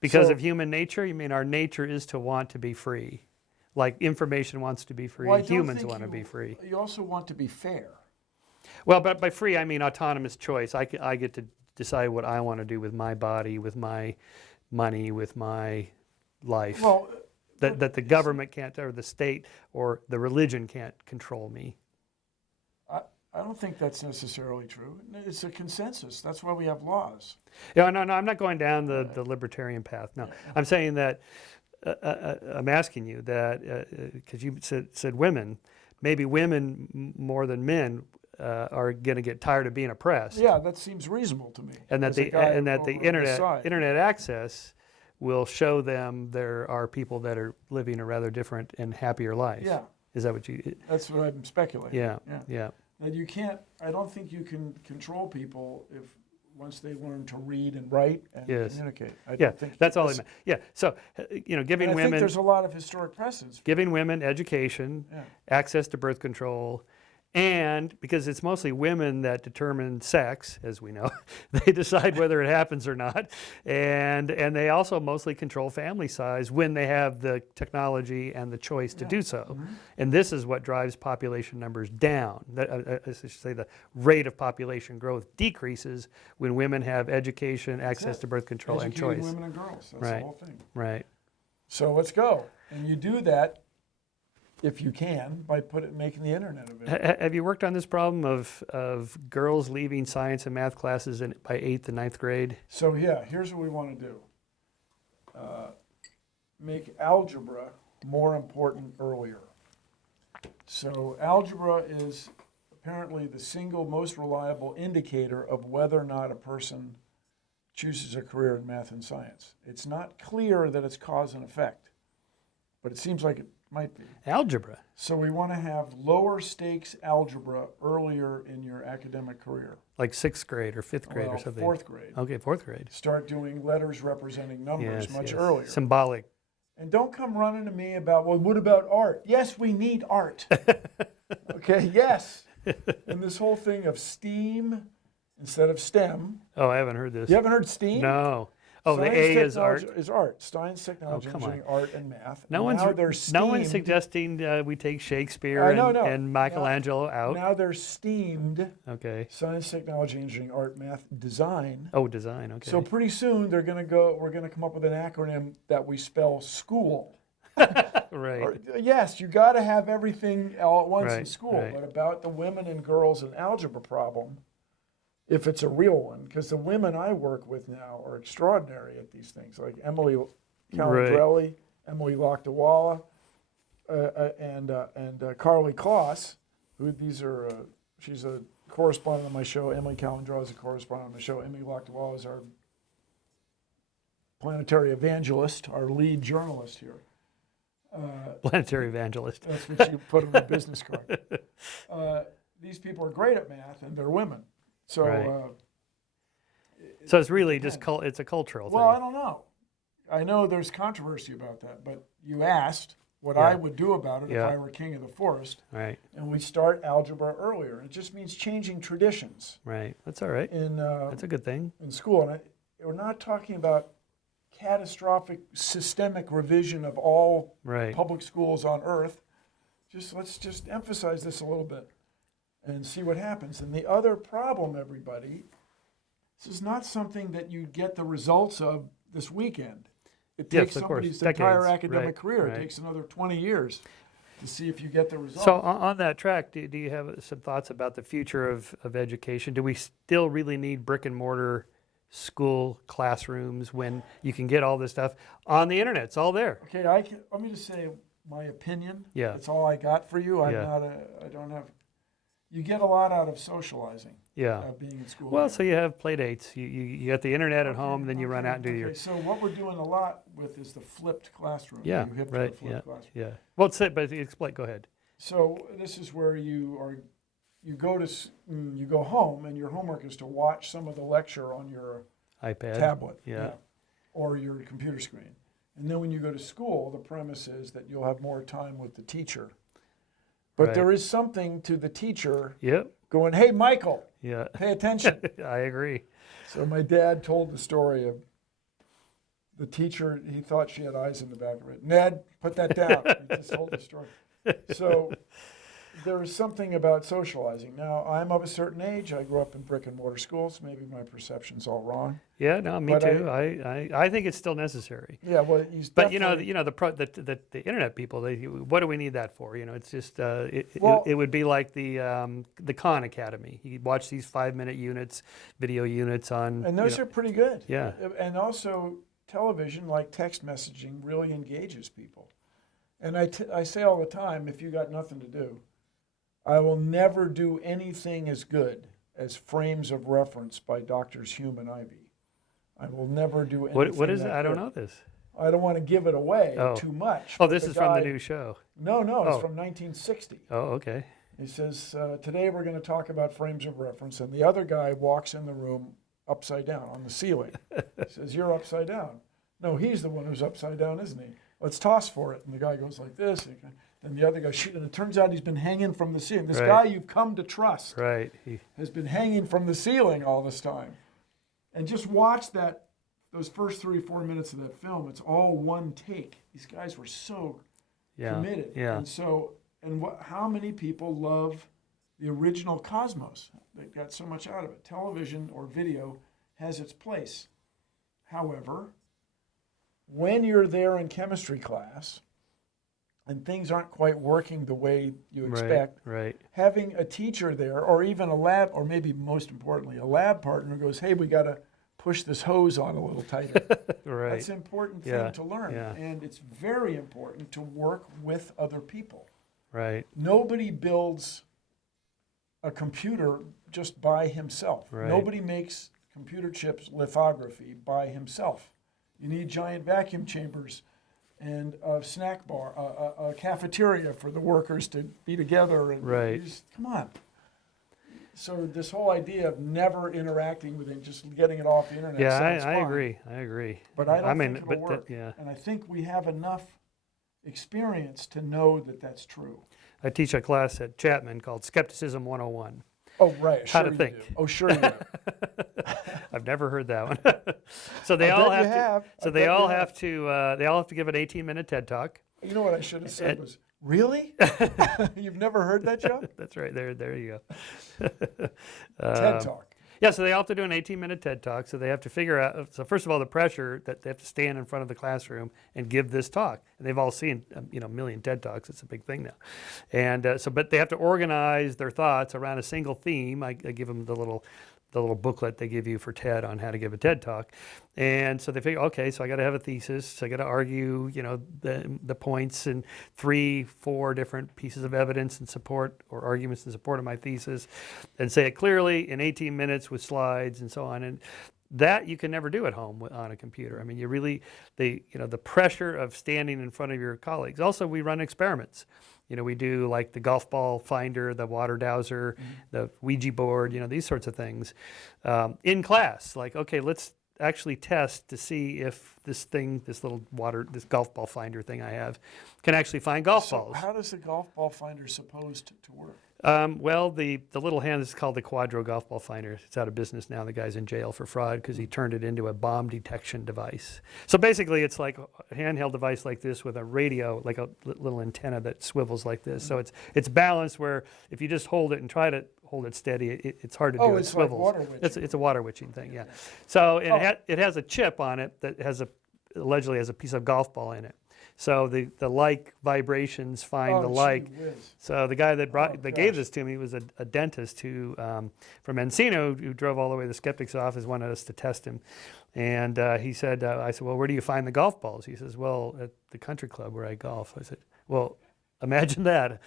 Because So- of human nature? You mean our nature is to want to be free? Like information wants to be free, Well, I don't humans think want to be free. You also want to be fair. Well, but by free, I mean autonomous choice. I get to decide what I want to do with my body, with my money, with my life. Well, that the government can't, or the state, or the religion can't control me. I don't think that's necessarily true. It's a consensus. That's why we have laws. Yeah, no, I'm not going down the libertarian path. No, I'm saying that I'm asking you that because you said women, maybe women more than men are going to get tired of being oppressed. Yeah, that seems reasonable to me. And that as a the guy and that the over on this side. internet access will show them there are people that are living a rather different and happier life. Yeah, Is that what you? that's what I'm speculating. Yeah. Yeah. Yeah. And you can't. I don't think you can control people if once they learn to read and write and Yes. communicate. I Yeah, don't think that's all I meant. Yeah, so giving and I think women there's a lot of historic precedents. giving women education, Yeah. access to birth control, and because it's mostly women that determine sex, as we know, they decide whether it happens or not, and they also mostly control family size when they have the technology and the choice to do so. Mm-hmm. And this is what drives population numbers down. I should say the rate of population growth decreases when women have education, access it. to birth control, and Educating choice. women and girls. That's Right. the whole thing. Right. So let's go. And you do that, if you can, by making the internet available. Have you worked on this problem of girls leaving science and math classes by 8th and 9th grade? So yeah, here's what we want to do. Make algebra more important earlier. So algebra is apparently the single most reliable indicator of whether or not a person chooses a career in math and science. It's not clear that it's cause and effect, but it seems like it might be. Algebra. So we want to have lower stakes algebra earlier in your academic career. Like 6th grade or 5th grade or something. 4th grade. Okay, 4th grade. Start doing letters representing numbers Yes, much yes. earlier. Symbolic. And don't come running to me about, well, what about art? Yes, we need art. Okay, yes. And this whole thing of STEAM instead of STEM. Oh, I haven't heard this. You haven't heard STEAM? No. Oh, Science, the A is art. technology is art. Science, technology, come engineering, art, and math. No one's suggesting we take Shakespeare and Michelangelo out. Now they're STEAMed. Okay. Science, technology, engineering, art, math, design. Oh, design. Okay. So pretty soon we're going to come up with an acronym that we spell school. Right. Or, yes, you got to have everything all at once in Right, school. right. But about the women and girls in algebra problem, if it's a real one, because the women I work with now are extraordinary at these things, like Emily Calandrelli, Emily Lakdawala, and Carly Kloss, who she's a correspondent on my show. Emily Calandrelli is a correspondent on the show. Emily Lakdawala is our planetary evangelist, our lead journalist here. Planetary evangelist. That's what you put on the business card. These people are great at math, and they're women. So, Right. So it's really just it's a cultural well, I thing. don't know. I know there's controversy about that, but you asked what I would do about it if I were king of the forest, Right. and we start algebra earlier. It just means changing traditions Right. That's all right. in That's a good thing. school. And we're not talking about catastrophic systemic revision of all Right. public schools on Earth. Let's just emphasize this a little bit and see what happens. And the other problem, everybody, this is not something that you get the results of this weekend. It takes of course. somebody's entire Decades. academic Right, career. right. It takes another 20 years to see if you get the results. So on that track, do you have some thoughts about the future of education? Do we still really need brick and mortar school classrooms when you can get all this stuff on the internet? It's all there. Okay, let me just say my opinion. Yeah. That's all I got for you. I don't have. You get a lot out of socializing. Yeah. Being in school. Well, so you have play dates. You got the internet at home, then you run out and do your. So what we're doing a lot with is the flipped classroom. Yeah. You hip to Right. the flipped Yeah. classroom. Yeah. Well, but explain. Go ahead. So this is where you go home and your homework is to watch some of the lecture on your iPad. tablet, Yeah. or your computer screen. And then when you go to school, the premise is that you'll have more time with the teacher. But Right. there is something to the teacher Yep. going, "Hey, Michael, Yeah. pay attention." I agree. So my dad told the story of the teacher. He thought she had eyes in the back of it. Ned, put that down. He just told the story. So there is something about socializing. Now, I'm of a certain age. I grew up in brick and mortar schools. Maybe my perception's all wrong. Yeah. No, me But too. I think it's still necessary. Yeah, well, But the internet people, what do we need that for? It's just it would be like the Khan Academy. You watch these 5-minute units, video units on. and those are pretty good. Yeah. And also television, like text messaging, really engages people. And I say all the time, if you got nothing to do, I will never do anything as good as Frames of Reference by Drs. Hume and Ivy. I will never do anything. What is it? that I don't good. know this. I don't want to give it away Oh. too much. Oh, but this is from the new show. No, it's Oh. from 1960. Oh, okay. He says, today we're going to talk about frames of reference. And the other guy walks in the room upside down on the ceiling. He says, "You're upside down." No, he's the one who's upside down, isn't he? Let's toss for it. And the guy goes like this. And the other guy, shoot. And it turns out he's been hanging from the ceiling. This Right. guy you've come to trust Right. has been hanging from the ceiling all this time. And just watch those first 3 or 4 minutes of that film. It's all one take. These guys were so committed. Yeah. And how many people love the original Cosmos? They got so much out of it. Television or video has its place. However, when you're there in chemistry class and things aren't quite working the way you expect, Right. having a teacher there, or even a lab, or maybe most importantly, a lab partner who goes, "Hey, we got to push this hose on a little tighter." Right. That's an important thing Yeah, to learn. yeah. And it's very important to work with other people. Right. Nobody builds a computer just by himself. Right. Nobody makes computer chips lithography by himself. You need giant vacuum chambers and a snack bar, a cafeteria for the workers to be together. And Right. come on. So this whole idea of never interacting with it, just getting it off the internet sounds I fun. agree. But I don't think it'll but work. yeah. And I think we have enough experience to know that that's true. I teach a class at Chapman called Skepticism 101. Oh, right. How Sure to think. You do. Oh, sure you do. I've never heard that one. So they I all bet you have to. have. So I they bet all you have to. They all have to give an 18-minute TED talk. You know what I should have said was, really? You've never heard that joke? That's right. There you go. TED Talk. Yeah, so they all have to do an 18-minute TED Talk. So they have to figure out, so first of all, the pressure that they have to stand in front of the classroom and give this talk. And they've all seen, a million TED Talks. It's a big thing now. And but they have to organize their thoughts around a single theme. I give them the little booklet they give you for TED on how to give a TED Talk. And so they figure, okay, so I got to have a thesis. So I got to argue, the points and 3-4 different pieces of evidence and support or arguments in support of my thesis and say it clearly in 18 minutes with slides and so on. And that you can never do at home on a computer. I mean, you really, the pressure of standing in front of your colleagues. Also, we run experiments. We do like the golf ball finder, the water dowser, the Ouija board, these sorts of things in class. Like, okay, let's actually test to see if this golf ball finder thing I have can actually find golf balls. How does the golf ball finder supposed to work? Well, the little hand is called the Quadro golf ball finder. It's out of business now. The guy's in jail for fraud because he turned it into a bomb detection device. So basically, it's like a handheld device like this with a radio, like a little antenna that swivels like this. So it's balanced where if you just hold it and try to hold it steady, it's hard to do. It's it swivels. like water witching. It's a water witching thing, yeah. So it has a chip on it that allegedly has a piece of golf ball in it. So the like vibrations find the like. So the guy that gave this to me was a dentist who from Encino who drove all the way to the Skeptics office, wanted us to test him. And he said, I said, well, where do you find the golf balls? He says, well, at the country club where I golf. I said, well, imagine that.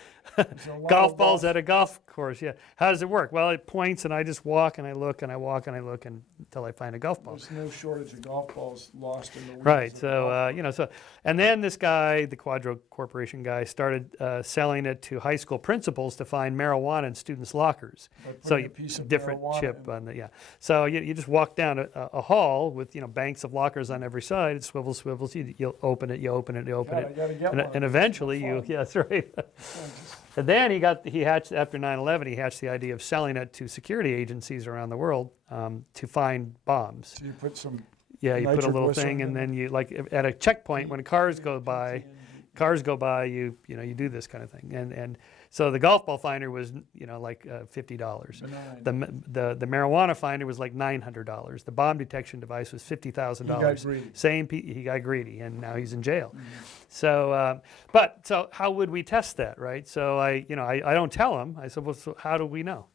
Golf balls at a golf course, yeah. How does it work? Well, it points and I just walk and I look and I walk and I look until I find a golf ball. There's no shortage of golf balls lost in the weeds. Right, so, and then this guy, the Quadro Corporation guy, started selling it to high school principals to find marijuana in students' lockers. So you piece of different chip on the, yeah. So you just walk down a hall with, banks of lockers on every side. It swivels, you open it, and eventually yeah, that's right. And then he hatched, after 9/11, he hatched the idea of selling it to security agencies around the world to find bombs. So you put some you put a little thing, and then you, like at a checkpoint when cars go by, you do this kind of thing. And so the golf ball finder was, like $50. The marijuana finder was like $900. The bomb detection device was $50,000. He got greedy, and now he's in jail. So, so how would we test that, right? So I don't tell him. I said, well, so how do we know?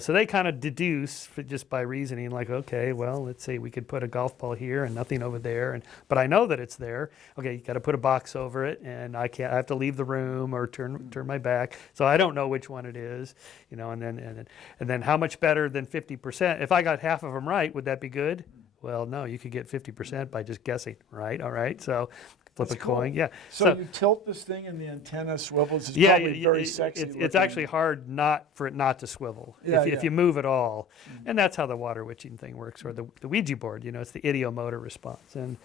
So they kind of deduce just by reasoning, like, okay, well, let's say we could put a golf ball here and nothing over there, but I know that it's there. Okay, you got to put a box over it, and I have to leave the room or turn my back, so I don't know which one it is, and then how much better than 50%? If I got half of them right, would that be good? Well, no, you could get 50% by just guessing, right? All right, so flip a coin, yeah. So you tilt this thing and the antenna swivels. It's probably very sexy. It's actually hard for it not to swivel if you move at all. And that's how the water witching thing works, or the Ouija board, it's the ideomotor response. And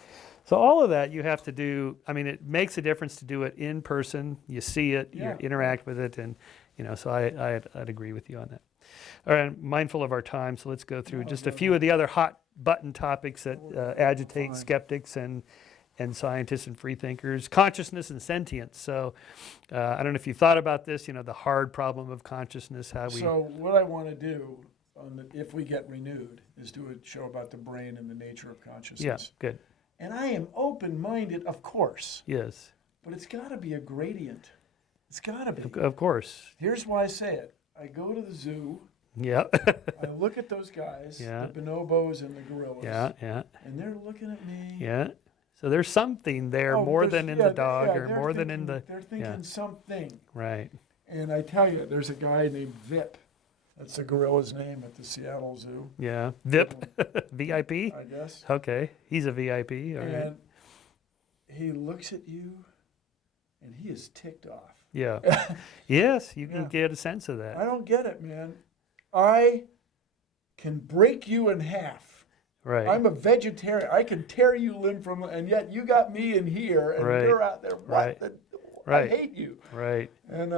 so all of that you have to do. I mean, it makes a difference to do it in person. You see it, you interact with it, and so I'd agree with you on that. All right, mindful of our time, so let's go through just a few of the other hot button topics that agitate skeptics and scientists and free thinkers. Consciousness and sentience. So I don't know if you thought about this, the hard problem of consciousness, So what I want to do, if we get renewed, is do a show about the brain and the nature of consciousness. Yeah, good. And I am open-minded, of course. Yes. But it's got to be a gradient. It's got to be. Of course. Here's why I say it. I go to the zoo. Yeah. I look at those guys, yeah. the bonobos and the gorillas. Yeah, yeah. And they're looking at me. Yeah. So there's something there more than in the dog or more than in the... They're thinking something. Right. And I tell you, there's a guy named Vip. That's the gorilla's name at the Seattle Zoo. Yeah. VIP? VIP? I guess. Okay. He's a VIP. All right. And he looks at you, and he is ticked off. Yeah. Yes, you can Yeah. get a sense of I that. don't get it, man. I can break you in half. Right. I'm a vegetarian. I can tear you limb from limb, and yet you got me in here, and Right. you're out there. What? Right. I Right. hate you. Right. And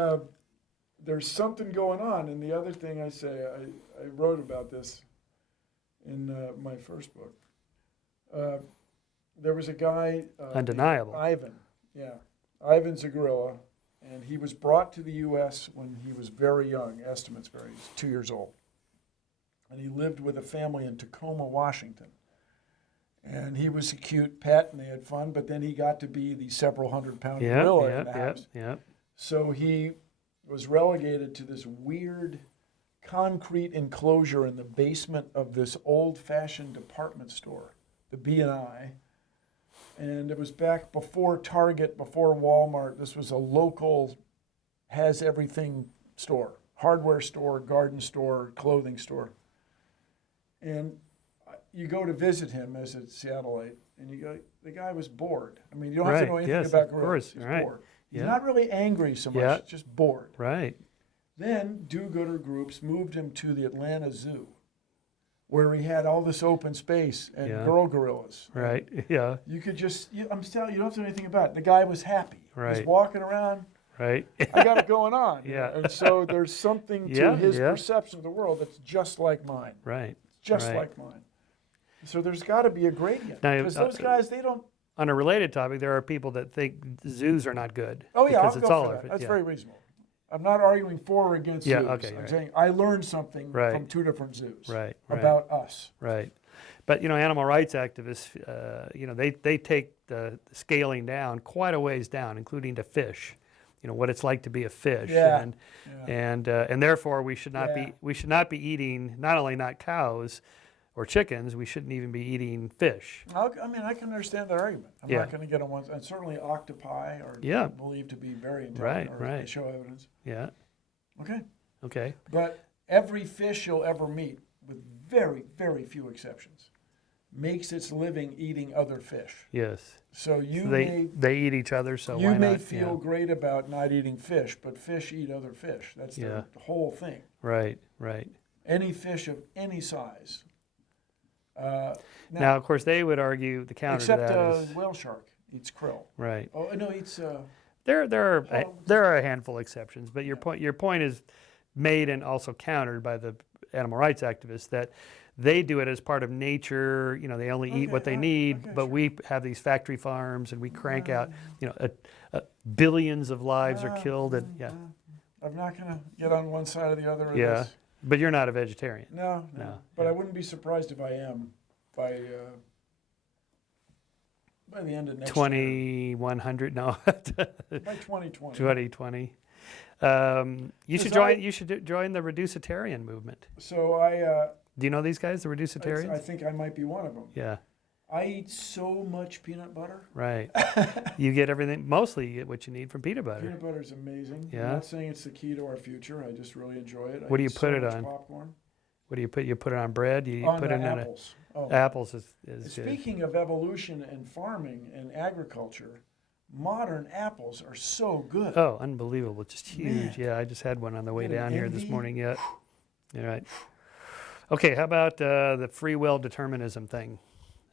there's something going on. And the other thing I say, I wrote about this in my first book. There was a guy, Undeniable. Ivan. Yeah, Ivan's a gorilla, and he was brought to the U.S. when he was very young. Estimates vary. He's 2 years old, and he lived with a family in Tacoma, Washington. And he was a cute pet, and they had fun. But then he got to be the several hundred-pound Yeah. gorilla Yeah. in the Yeah. house. Yeah. So he was relegated to this weird concrete enclosure in the basement of this old-fashioned department store, the B&I. And it was back before Target, before Walmart. This was a local, has-everything store, hardware store, garden store, clothing store. And you go to visit him as a Seattleite, and you go, the guy was bored. I mean, you don't have to know anything Yes, about of gorillas. course. He's Right. bored. He's Yeah. not really angry so much, Yeah. just bored. Right. Then do-gooder groups moved him to the Atlanta Zoo, where he had all this open space and Yeah. girl gorillas. Right. Yeah. You could just, I'm telling you, don't have to do anything about it. The guy was happy. Right. He's walking around. Right. I got it going on. Yeah. And so there's something to Yeah, his yeah. perception of the world that's just like mine. Right. Just Right. like mine. So there's got to be a gradient. Now, Because those guys, they don't. On a related topic, there are people that think zoos are not good. Oh, yeah, because I'll it's go all for of that. it. That's Yeah. very reasonable. I'm not arguing for or against Yeah, zoos. okay, I'm right. saying I learned something Right. from two different zoos Right. Right. about us. Right. But, animal rights activists, they take the scaling down quite a ways down, including to fish, what it's like to be a fish. Yeah. And therefore we should not Yeah. be eating, not only not cows or chickens, we shouldn't even be eating fish. I can understand that argument. I'm Yeah. not going to get on one. And certainly octopi are Yeah. believed to be very intelligent, Right, or they right. show evidence. Yeah. Okay. Okay. But every fish you'll ever meet, with very, very few exceptions, makes its living eating other fish. Yes. So you They eat each other, so you why may not? feel great about not eating fish, but fish eat other fish. That's Yeah. the whole thing. Right. Right. Any fish of any size. Now, of course, they would argue the counter except to that is whale shark eats krill. right. Oh no, eats. There are Oh. there are a handful of exceptions, but your point is made and also countered by the animal rights activists that they do it as part of nature. They only eat what they need, but sure. we have these factory farms and we crank out. Billions of lives are killed, and yeah, I'm not going to get on one side or the other of yeah. this. But you're not a vegetarian. No. No, But yeah. I wouldn't be surprised if I am by the end of next 2100, no, year. By 2020. 2020. You should join the reducitarian movement. So I. Do you know these guys, the I reducitarians? think I might be one of them. Yeah. I eat so much peanut butter. Right. You get everything, mostly you get what you need from peanut butter. Peanut butter is amazing. Yeah. I'm not saying it's the key to our future. I just really enjoy it. What do I you eat put so it much on? Popcorn. What do you put? You put it on bread? You On put it in apples. apples is good. Speaking of evolution and farming and agriculture, modern apples are so good. Oh, unbelievable. Just huge. Man. Yeah, I just had one on the way Get an down here this envy. morning. Yeah. All right. Okay, how about the free will determinism thing?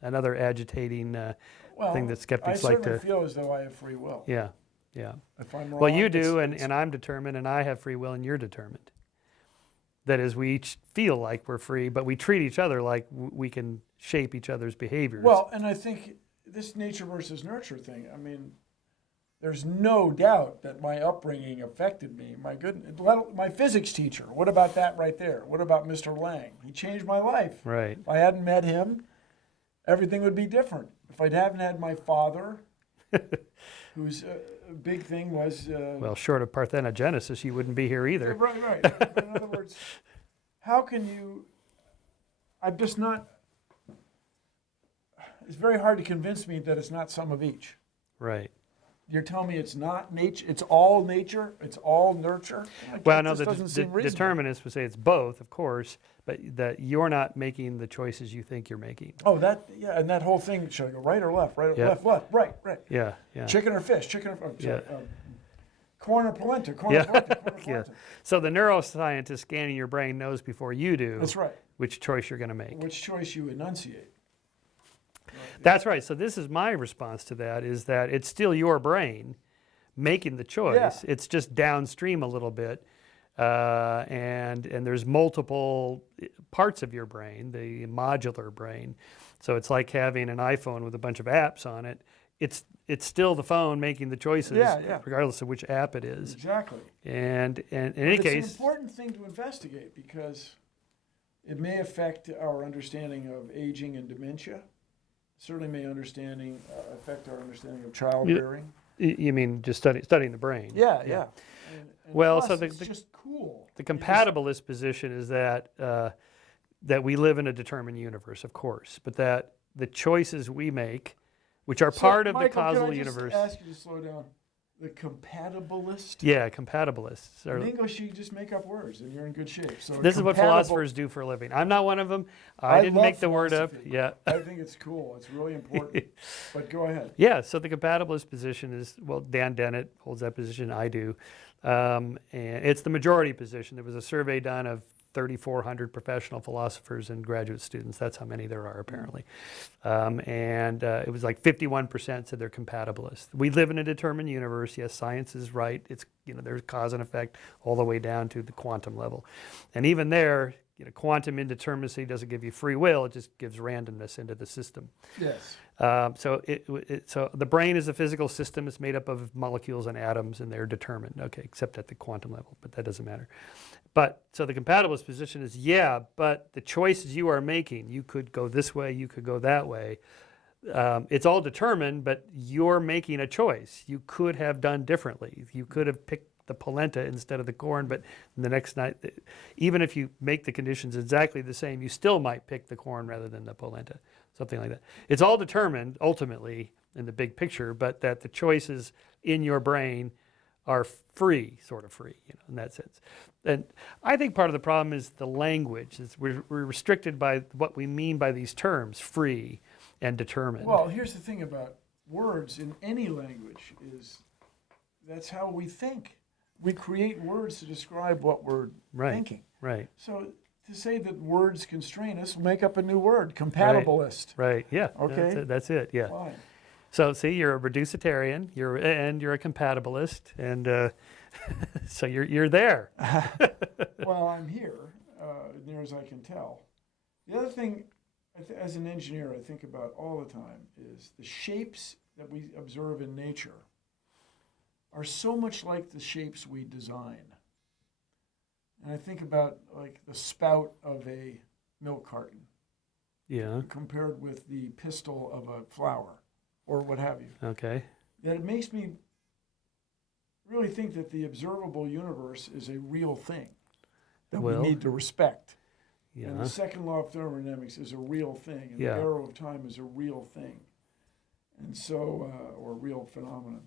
Another agitating thing that skeptics I like certainly to... feel as though I have free will. Yeah, yeah. If I'm wrong, Well, you do, it's- and I'm determined, and I have free will, and you're determined. That is, we each feel like we're free, but we treat each other like we can shape each other's behaviors. Well, and I think this nature versus nurture thing, there's no doubt that my upbringing affected me. My goodness, my physics teacher, what about that right there? What about Mr. Lang? He changed my life. Right. If I hadn't met him, everything would be different. If I haven't had my father, whose big thing was... Well, short of parthenogenesis, you wouldn't be here either. Right. But in other words, how can you... I'm just not... It's very hard to convince me that it's not some of each. Right. You're telling me it's not nature? It's all nature? It's all nurture? Well, no, the doesn't seem reasonable. determinists would say it's both, of course, but that you're not making the choices you think you're making. Oh, and that whole thing, should I go right or left? Right, Yep. left, right. Yeah, yeah. Chicken or fish? Yeah. Corn or polenta? Corn or polenta? Corn or Yeah. polenta? So the neuroscientist scanning your brain knows before you do That's right. which choice you're going to make. Which choice you enunciate. That's right. So this is my response to that, is that it's still your brain making the choice. Yeah. It's just downstream a little bit. And there's multiple parts of your brain, the modular brain. So it's like having an iPhone with a bunch of apps on it. It's still the phone making the choices, regardless of which app it is. Exactly. And in any case, it's an important thing to investigate because it may affect our understanding of aging and dementia. Certainly may affect our understanding of childbearing. You mean just studying the brain? Yeah. And Well, plus, so it's just cool. The compatibilist position is that that we live in a determined universe, of course, but that the choices we make, which are part of the causal universe. Ask you to slow down. The compatibilist? Yeah, compatibilists. In English, you just make up words, and you're in good shape. So this is what philosophers do for a living. I'm not one of them. I didn't make the word up. Yeah. I think it's cool. It's really important. But go ahead. Yeah, so the compatibilist position is, well, Dan Dennett holds that position. I do. And it's the majority position. There was a survey done of 3,400 professional philosophers and graduate students. That's how many there are, apparently. And it was like 51% said they're compatibilists. We live in a determined universe. Yes, science is right. It's, there's cause and effect all the way down to the quantum level. And even there, quantum indeterminacy doesn't give you free will. It just gives randomness into the system. Yes. So the brain is a physical system. It's made up of molecules and atoms, and they're determined. Okay, except at the quantum level, but that doesn't matter. But so the compatibilist position is, but the choices you are making, you could go this way, you could go that way. It's all determined, but you're making a choice. You could have done differently. You could have picked the polenta instead of the corn, but the next night, even if you make the conditions exactly the same, you still might pick the corn rather than the polenta, something like that. It's all determined ultimately in the big picture, but that the choices in your brain are free, sort of free, in that sense. And I think part of the problem is the language. We're restricted by what we mean by these terms, free and determined. Well, here's the thing about words in any language is that's how we think. We create words to describe what we're thinking. Right. So to say that words constrain us, make up a new word, compatibilist. Right. Yeah. Okay. That's it. Yeah. Fine. So see, you're a reducitarian. You're a compatibilist, and so you're there. Well, I'm here, near as I can tell. The other thing, as an engineer, I think about all the time is the shapes that we observe in nature are so much like the shapes we design. And I think about like the spout of a milk carton, compared with the pistil of a flower, or what have you. Okay. That it makes me really think that the observable universe is a real thing that we need to respect. Yeah. And the second law of thermodynamics is a real thing, and the arrow of time is a real thing, and so or a real phenomenon.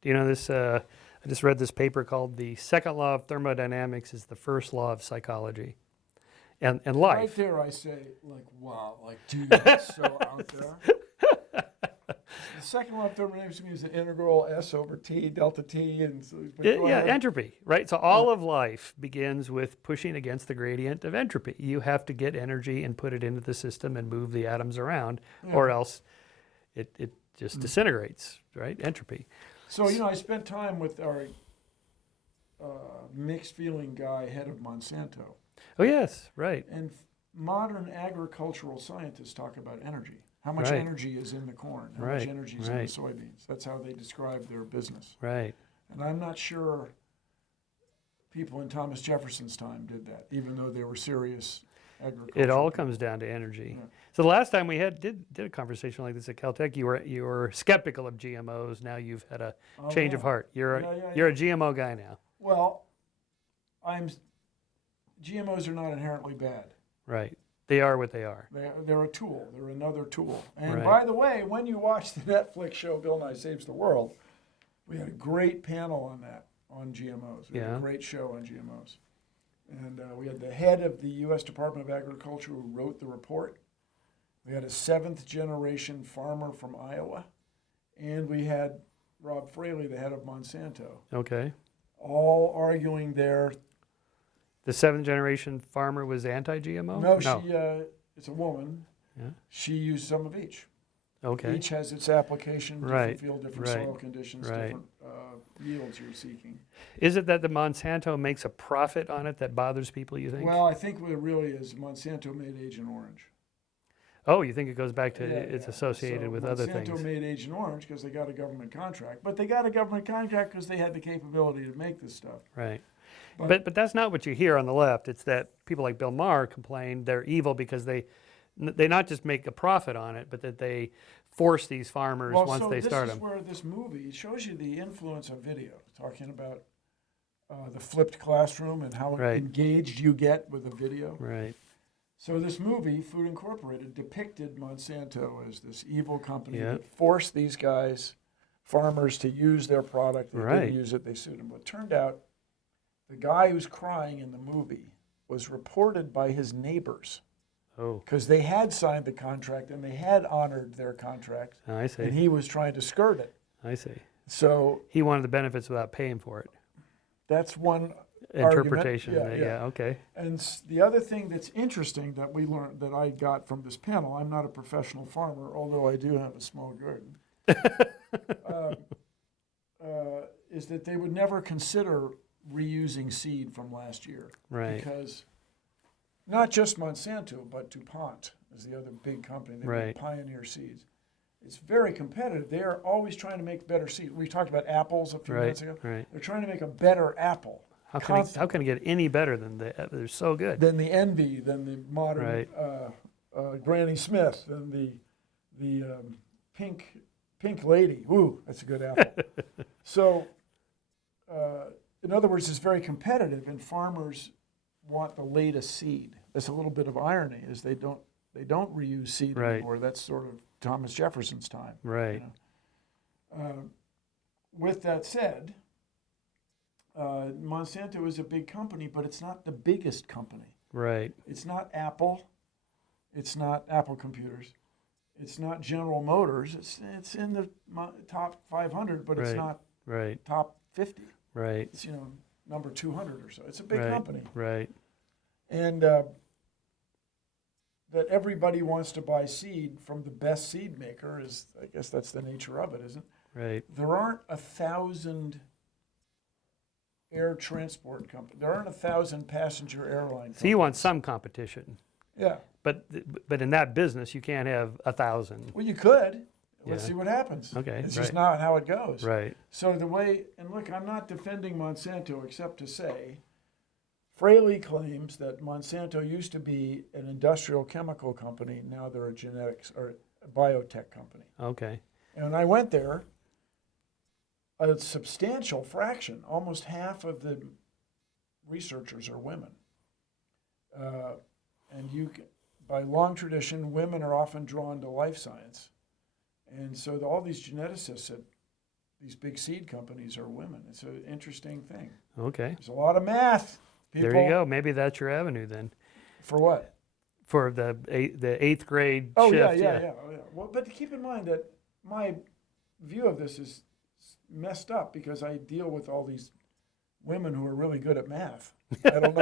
Do you know this? I just read this paper called "The Second Law of Thermodynamics is the First Law of Psychology," and life. Right there, I say, like, wow, like, dude, that's so out there. The second law of thermodynamics means the integral S over T, delta T, and so, entropy, right? So all of life begins with pushing against the gradient of entropy. You have to get energy and put it into the system and move the atoms around, or else it just disintegrates, right? Entropy. So, I spent time with our mixed feeling guy, head of Monsanto. Oh, yes, right. And modern agricultural scientists talk about energy. How much energy is in the corn? How much energy is in the soybeans? That's how they describe their business. Right. And I'm not sure people in Thomas Jefferson's time did that, even though they were serious agriculture. It all comes down to energy. Yeah. So the last time we did a conversation like this at Caltech, you were skeptical of GMOs. Now you've had a change of heart. You're a GMO guy now. Well, GMOs are not inherently bad. Right. They are what they are. They're a tool. They're another tool. And by the way, when you watch the Netflix show Bill Nye Saves the World, We had a great panel on that, on GMOs. We had Yeah. a great show on GMOs. And we had the head of the U.S. Department of Agriculture who wrote the report. We had a 7th-generation farmer from Iowa. And we had Rob Fraley, the head of Monsanto, Okay. all arguing their... The 7th-generation farmer was anti-GMO? No, she, it's a woman. Yeah. She used some of each. Okay. Each has its application, different Right, field, different right, soil conditions, right. different yields you're seeking. Is it that the Monsanto makes a profit on it that bothers people, you think? Well, I think what it really is, Monsanto made Agent Orange. Oh, you think it goes back to Yeah, it's yeah. associated So with other things? Monsanto made Agent Orange because they got a government contract. But they got a government contract because they had the capability to make this stuff. Right. But- But that's not what you hear on the left. It's that people like Bill Maher complain they're evil because they not just make a profit on it, but that they force these farmers once they start them. This is where this movie shows you the influence of video, talking about the flipped classroom and how Right. engaged you get with a video. Right. So this movie, Food Incorporated, depicted Monsanto as this evil company Yeah. that forced these guys, farmers, to use their product. They Right. didn't use it, they sued them. But it turned out the guy who's crying in the movie was reported by his neighbors Oh, because they had signed the contract and they had honored their contract, I see. and he was trying to skirt it. I see. So He wanted the benefits without paying for it. that's one Interpretation. Argument. Yeah. Okay. And the other thing that's interesting that we learned, that I got from this panel, I'm not a professional farmer, although I do have a small garden, is that they would never consider reusing seed from last year. Right. Because not just Monsanto, but DuPont is the other big company. They Right. make Pioneer seeds. It's very competitive. They are always trying to make better seeds. We talked about apples a few minutes ago. Right. They're trying to make a better apple. How can it get any better than they're so good? Than the Envy, than the modern Right. Granny Smith, than the pink Lady. Ooh, that's a good apple. So, in other words, it's very competitive, and farmers want the latest seed. That's a little bit of irony, is they don't reuse seed Right. anymore. That's sort of Thomas Jefferson's time. Right. With that said, Monsanto is a big company, but it's not the biggest company. Right. It's not Apple. It's not Apple Computers. It's not General Motors. It's in the top 500, but it's Right. not Right. top 50. Right. It's number 200 or so. It's a big Right. company, Right. and that everybody wants to buy seed from the best seed maker is, I guess that's the nature of it, isn't it? Right. There aren't 1,000 air transport companies. There aren't 1,000 passenger airline So you want companies. some competition, Yeah. but in that business you can't have 1,000. Well, you could. Let's Yeah. see what happens. Okay, It's right. just not how it goes. Right. So the way, and look, I'm not defending Monsanto except to say, Fraley claims that Monsanto used to be an industrial chemical company. Now they're a genetics or a biotech company. Okay. And when I went there, a substantial fraction, almost half of the researchers are women. And by long tradition, women are often drawn to life science. And so all these geneticists at these big seed companies are women. It's an interesting thing. Okay. There's a lot of math, people. There you go. Maybe that's your avenue then For what? for the eighth grade Oh, shift. yeah. Well, but keep in mind that my view of this is messed up because I deal with all these women who are really good at math. I don't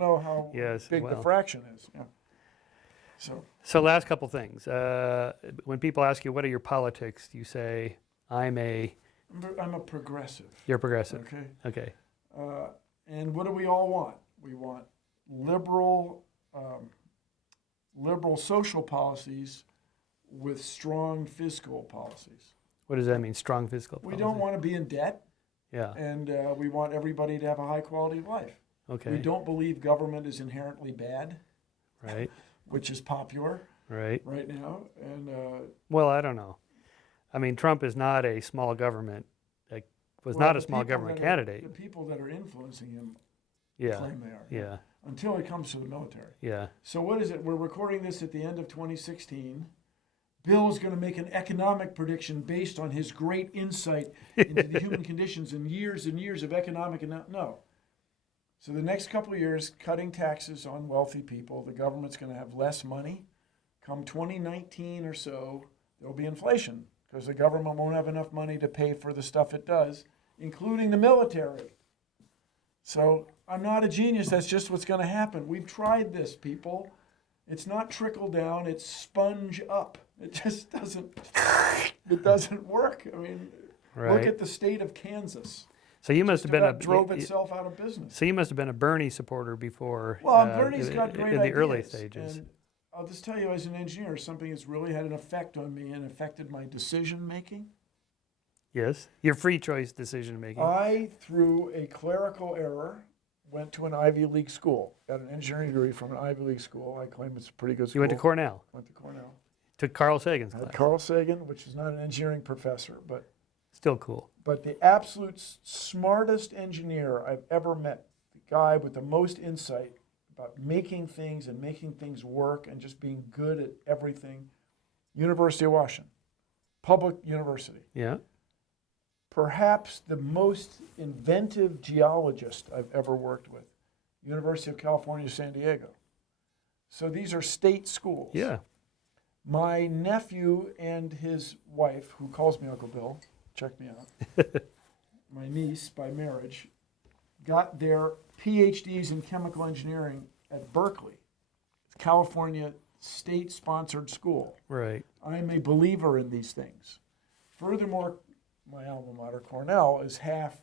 know how Yes, big the well. fraction is. Yeah. So last couple things. When people ask you what are your politics, you say I'm a progressive. You're progressive. Okay. Okay. And what do we all want? We want liberal social policies with strong fiscal policies. What does that mean? Strong fiscal We policy? don't want to be in debt, Yeah. and we want everybody to have a high quality of life. Okay. We don't believe government is inherently bad, Right. which is popular Right. right now. And Well, I don't know. I mean, Trump is not a small government. Was well, not a the small people government that are- candidate. The people that are influencing him Yeah. claim they are. Yeah. Until it comes to the military. Yeah. So what is it? We're recording this at the end of 2016. Bill is going to make an economic prediction based on his great insight into the human conditions and years of economic no. So the next couple of years, cutting taxes on wealthy people, the government's going to have less money. Come 2019 or so, there'll be inflation because the government won't have enough money to pay for the stuff it does, including the military. So I'm not a genius. That's just what's going to happen. We've tried this, people. It's not trickle down. It's sponge up. It just doesn't. It doesn't work. I mean, look at the state of Kansas. So you must have been drove itself out of business. So you must have been a Bernie supporter before. Well, Bernie's got great in ideas. The early stages. And I'll just tell you, as an engineer, something that's really had an effect on me and affected my decision making. Yes, your free choice decision making. I, through a clerical error, went to an Ivy League school. Got an engineering degree from an Ivy League school. I claim it's a pretty good school. You went to Cornell. Went to Cornell. Took Carl Sagan's I had class. Carl Sagan, which is not an engineering professor, but still cool. But the absolute smartest engineer I've ever met, the guy with the most insight about making things and making things work and just being good at everything, University of Washington, public university. Yeah. Perhaps the most inventive geologist I've ever worked with, University of California, San Diego. So these are state schools. Yeah. My nephew and his wife, who calls me Uncle Bill, check me out, my niece by marriage, got their PhDs in chemical engineering at Berkeley, California state-sponsored school. Right. I'm a believer in these things. Furthermore, my alma mater, Cornell, is half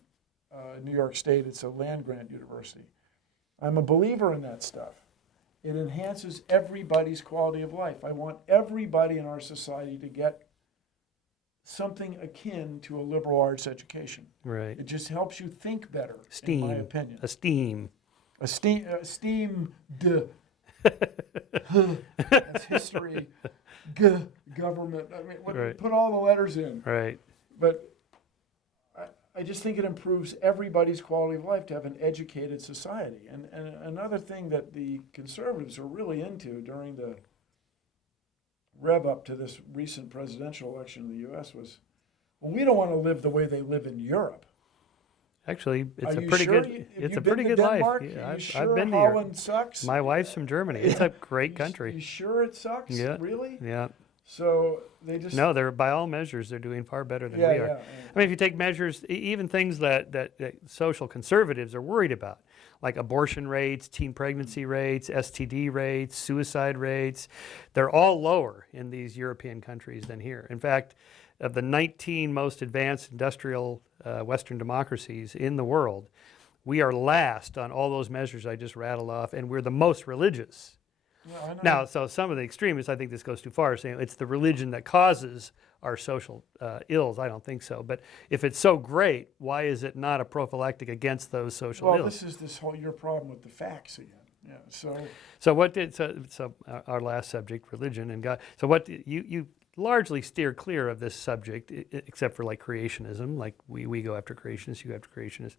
New York State. It's a land-grant university. I'm a believer in that stuff. It enhances everybody's quality of life. I want everybody in our society to get something akin to a liberal arts education. Right. It just helps you think better, in my opinion. Esteemed. That's history. Government. I mean, Right. Put all the letters in. Right. But I just think it improves everybody's quality of life to have an educated society. And another thing that the conservatives are really into during the rev up to this recent presidential election in the U.S. was, well, we don't want to live the way they live in Europe. Actually, it's Are a you pretty sure? good. Have It's you a been pretty to good Denmark? life. Yeah, Are you I've sure been to Holland Europe. sucks? My wife's from Germany. It's a great country. You sure it sucks? Yeah. Really? Yeah. So they just No, they're by all measures they're doing far better than we are. Yeah. I mean, if you take measures, even things that social conservatives are worried about, like abortion rates, teen pregnancy rates, STD rates, suicide rates, they're all lower in these European countries than here. In fact, of the 19 most advanced industrial Western democracies in the world, we are last on all those measures I just rattled off, and we're the most religious. Yeah, I know. Now, so some of the extremists, I think this goes too far, saying it's the religion that causes our social ills. I don't think so. But if it's so great, why is it not a prophylactic against those social ills? Well, this is this whole your problem with the facts again. Yeah. So our last subject, religion and God. So what you largely steer clear of this subject, except for like creationism, like we go after creationists, you go after creationists.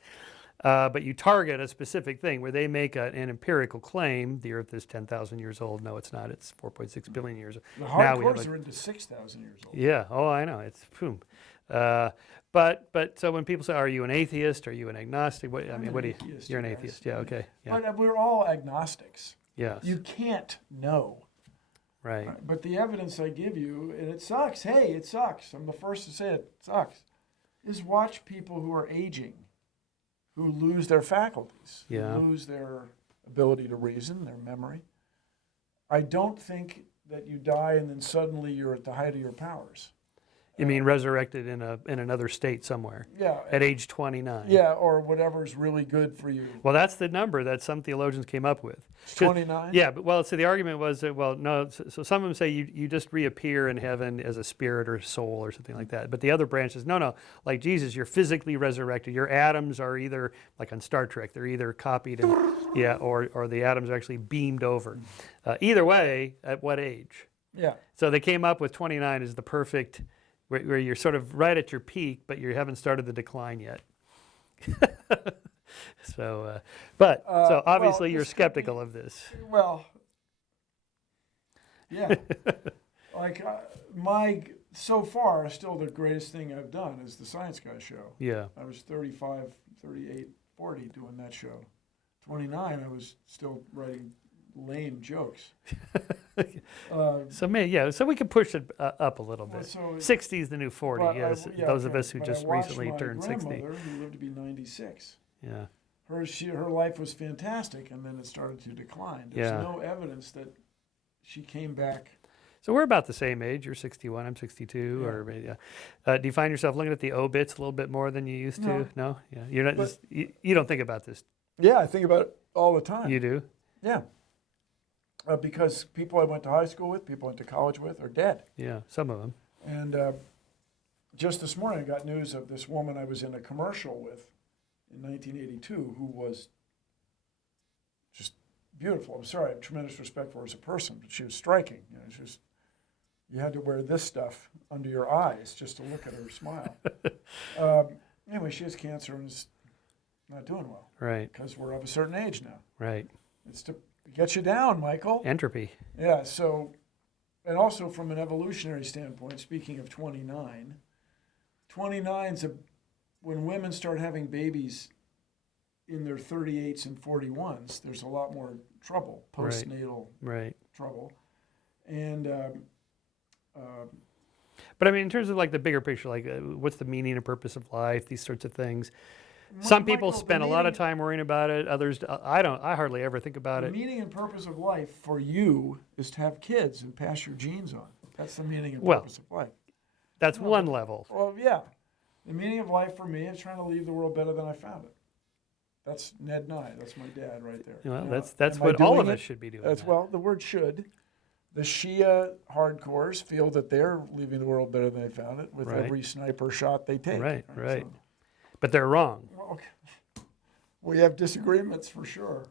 But you target a specific thing where they make an empirical claim. The Earth is 10,000 years old. No, it's not. It's 4.6 billion years old. The hardcores are into 6,000 years old. Yeah. Oh, I know. It's boom. But so when people say, "Are you an atheist? Are you an agnostic?" What I'm do you? atheist, You're an you guys. atheist. Yeah. Okay. Yeah. But we're all agnostics. Yes. You can't know. Right. But the evidence I give you, and it sucks. Hey, it sucks. I'm the first to say it sucks. Is watch people who are aging, who lose their faculties, Yeah. who lose their ability to reason, their memory. I don't think that you die and then suddenly you're at the height of your powers. You mean resurrected in another state somewhere Yeah. at age 29? Yeah, or whatever's really good for you. Well, that's the number that some theologians came up with. 29? Yeah, but so the argument was that, well, no, so some of them say you just reappear in heaven as a spirit or soul or something like that. But the other branch says, no, like Jesus, you're physically resurrected. Your atoms are either, like on Star Trek, they're either copied and, or the atoms are actually beamed over. Either way, at what age? Yeah. So they came up with 29 as the perfect, where you're sort of right at your peak, but you haven't started the decline yet. So obviously you're skeptical of this. Well, yeah. Like so far, still the greatest thing I've done is the Science Guy show. Yeah. I was 35, 38, 40 doing that show. 29, I was still writing lame jokes. So we could push it up a little bit. So 60 is the new 40. Yes, those of us who but just I watched recently my turned 60. grandmother, who lived to be 96. Yeah. Her life was fantastic, and then it started to decline. There's no evidence that she came back. So we're about the same age. You're 61. I'm 62. Yeah. Or maybe, do you find yourself looking at the obits a little bit more than you used to? No. Yeah. You're not just. You don't think about this. Yeah, I think about it all the time. You do. Yeah. Because people I went to high school with, people I went to college with, are dead. Yeah, some of them. And just this morning, I got news of this woman I was in a commercial with in 1982 who was just beautiful. I'm sorry, I have tremendous respect for her as a person, but she was striking. You had to wear this stuff under your eyes just to look at her smile. Anyway, she has cancer and is not doing well. Right. Because we're of a certain age now. Right. It's to get you down, Michael. Entropy. Yeah, so, and also from an evolutionary standpoint, speaking of 29, 29's when women start having babies in their 38s and 41s, there's a lot more trouble, postnatal trouble. And but I mean, in terms of like the bigger picture, like what's the meaning and purpose of life, these sorts of things. Some people spend a lot of time worrying about it. Others, I hardly ever think about it. The meaning and purpose of life for you is to have kids and pass your genes on. That's the meaning and purpose of life. That's one level. Well, yeah. The meaning of life for me is trying to leave the world better than I found it. That's Ned Nye. That's my dad right there. Well, that's what all of us should be doing. Well, the word should. The Shia hardcores feel that they're leaving the world better than they found it with every sniper shot they take. Right. So, but they're wrong. Okay. We have disagreements for sure.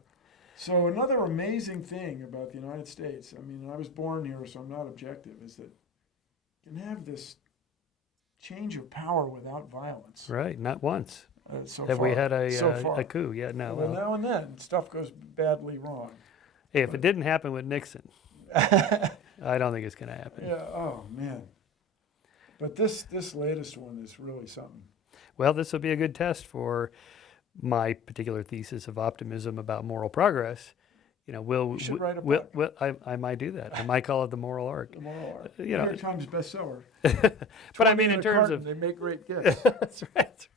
So another amazing thing about the United States, I mean, I was born here, so I'm not objective, is that you can have this change of power without violence. Right, not once. Have we had a coup? Yeah, no. Well, now and then, stuff goes badly wrong. Hey, if it didn't happen with Nixon, I don't think it's going to happen. Yeah, oh, man. But this latest one is really something. Well, this will be a good test for my particular thesis of optimism about moral progress. You should write a book. I might do that. I might call it the moral arc. The moral arc. New York Times bestseller. But I mean, in terms of they make great gifts. That's right.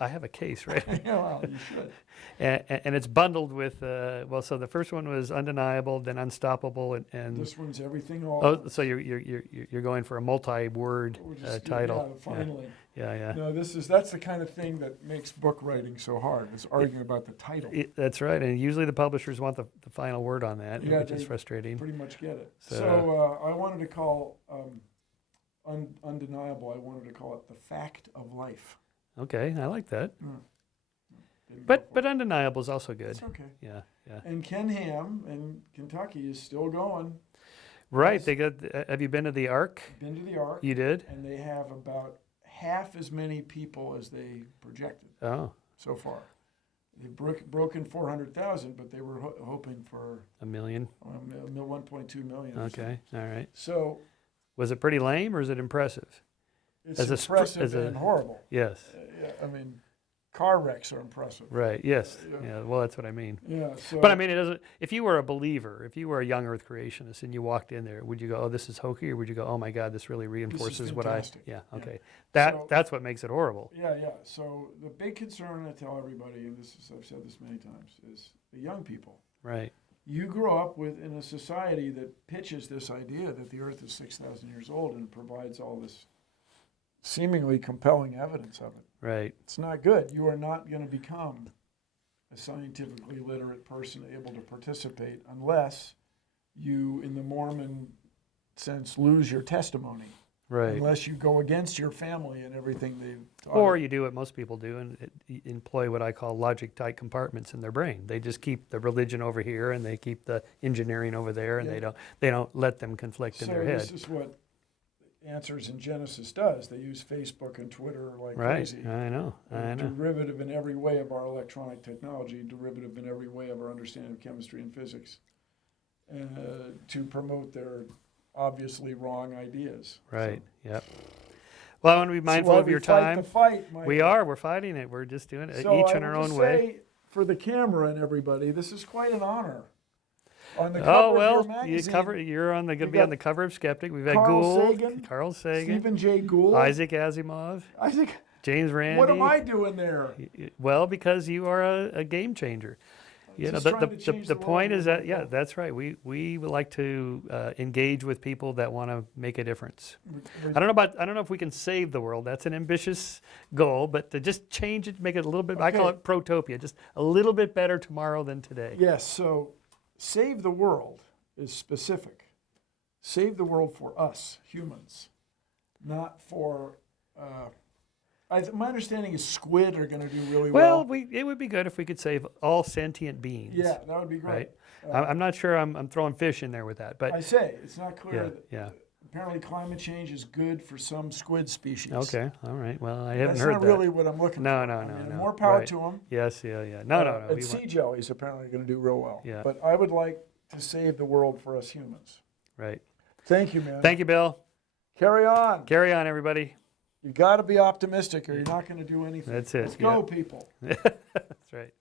I have a case, right? Yeah, well, you should. And it's bundled with so the first one was undeniable, then unstoppable, and this one's everything all. So you're going for a multi-word title. Yeah, finally. Yeah. No, that's the kind of thing that makes book writing so hard. Is arguing about the title. That's right, and usually the publishers want the final word on that, which is frustrating. Pretty much get it. So I wanted to call undeniable. I wanted to call it the fact of life. Okay, I like that. But undeniable is also good. It's okay. Yeah. And Ken Ham in Kentucky is still going. Right. They got. Have you been to the Ark? Been to the Ark. You did. And they have about half as many people as they projected. Oh. So far, they've broken 400,000, but they were hoping for 1 million. 1.2 million. Okay. All right. So. Was it pretty lame or is it impressive? It's impressive and horrible. Yes. I mean, car wrecks are impressive. Right. Yes. Yeah. Well, that's what I mean. Yeah. So, but I mean, it doesn't. If you were a believer, if you were a young Earth creationist, and you walked in there, would you go, "Oh, this is hokey," or would you go, "Oh my God, this really reinforces what I"? Yeah. Okay. That's what makes it horrible. Yeah. So the big concern I tell everybody, and I've said this many times, is the young people. Right. You grow up in a society that pitches this idea that the Earth is 6,000 years old and provides all this seemingly compelling evidence of it. Right. It's not good. You are not going to become a scientifically literate person able to participate unless you, in the Mormon sense, lose your testimony. Right. Unless you go against your family and everything they've taught. Or you do what most people do and employ what I call logic-tight compartments in their brain. They just keep the religion over here and they keep the engineering over there, and they don't let them conflict in their head. So this is what Answers in Genesis does. They use Facebook and Twitter like crazy. I know. Derivative in every way of our electronic technology, derivative in every way of our understanding of chemistry and physics, to promote their obviously wrong ideas. Right. Yep. Well, I want to be mindful why of we your fight time. the fight, Michael. We're fighting it. We're just doing it So each I in our will own just way. say, for the camera and everybody, this is quite an honor. On the cover Oh of well, your magazine, you're going to be got on the cover of Skeptic. We've had Carl Gould, Sagan, Carl Sagan, Stephen Jay Gould, Isaac Asimov, James Randi. what am I doing there? Well, because you are a game changer. You know, Just trying to change the the point world is here, that, yeah, Michael. that's right. We would like to engage with people that want to make a difference. I don't know if we can save the world. That's an ambitious goal, but to just change it, make it a little bit, I call Okay. it protopia, just a little bit better tomorrow than today. Yes, so save the world is specific. Save the world for us, humans, not for... my understanding is squid are going to do really well. Well, it would be good if we could save all sentient beings. Yeah, that would be great. Right. I'm not sure I'm throwing fish in there with that, but I say, it's not clear that yeah. apparently climate change is good for some squid species. Okay, all right. Well, I haven't That's heard not that. really what I'm looking for. No. More power Right. to them. Yes, yeah. No. And sea jellies apparently are going to do real well. Yeah. But I would like to save the world for us humans. Right. Thank you, man. Thank you, Bill. Carry on. Carry on, everybody. You got to be optimistic or you're not going to do anything. That's it. Let's go, people. That's right.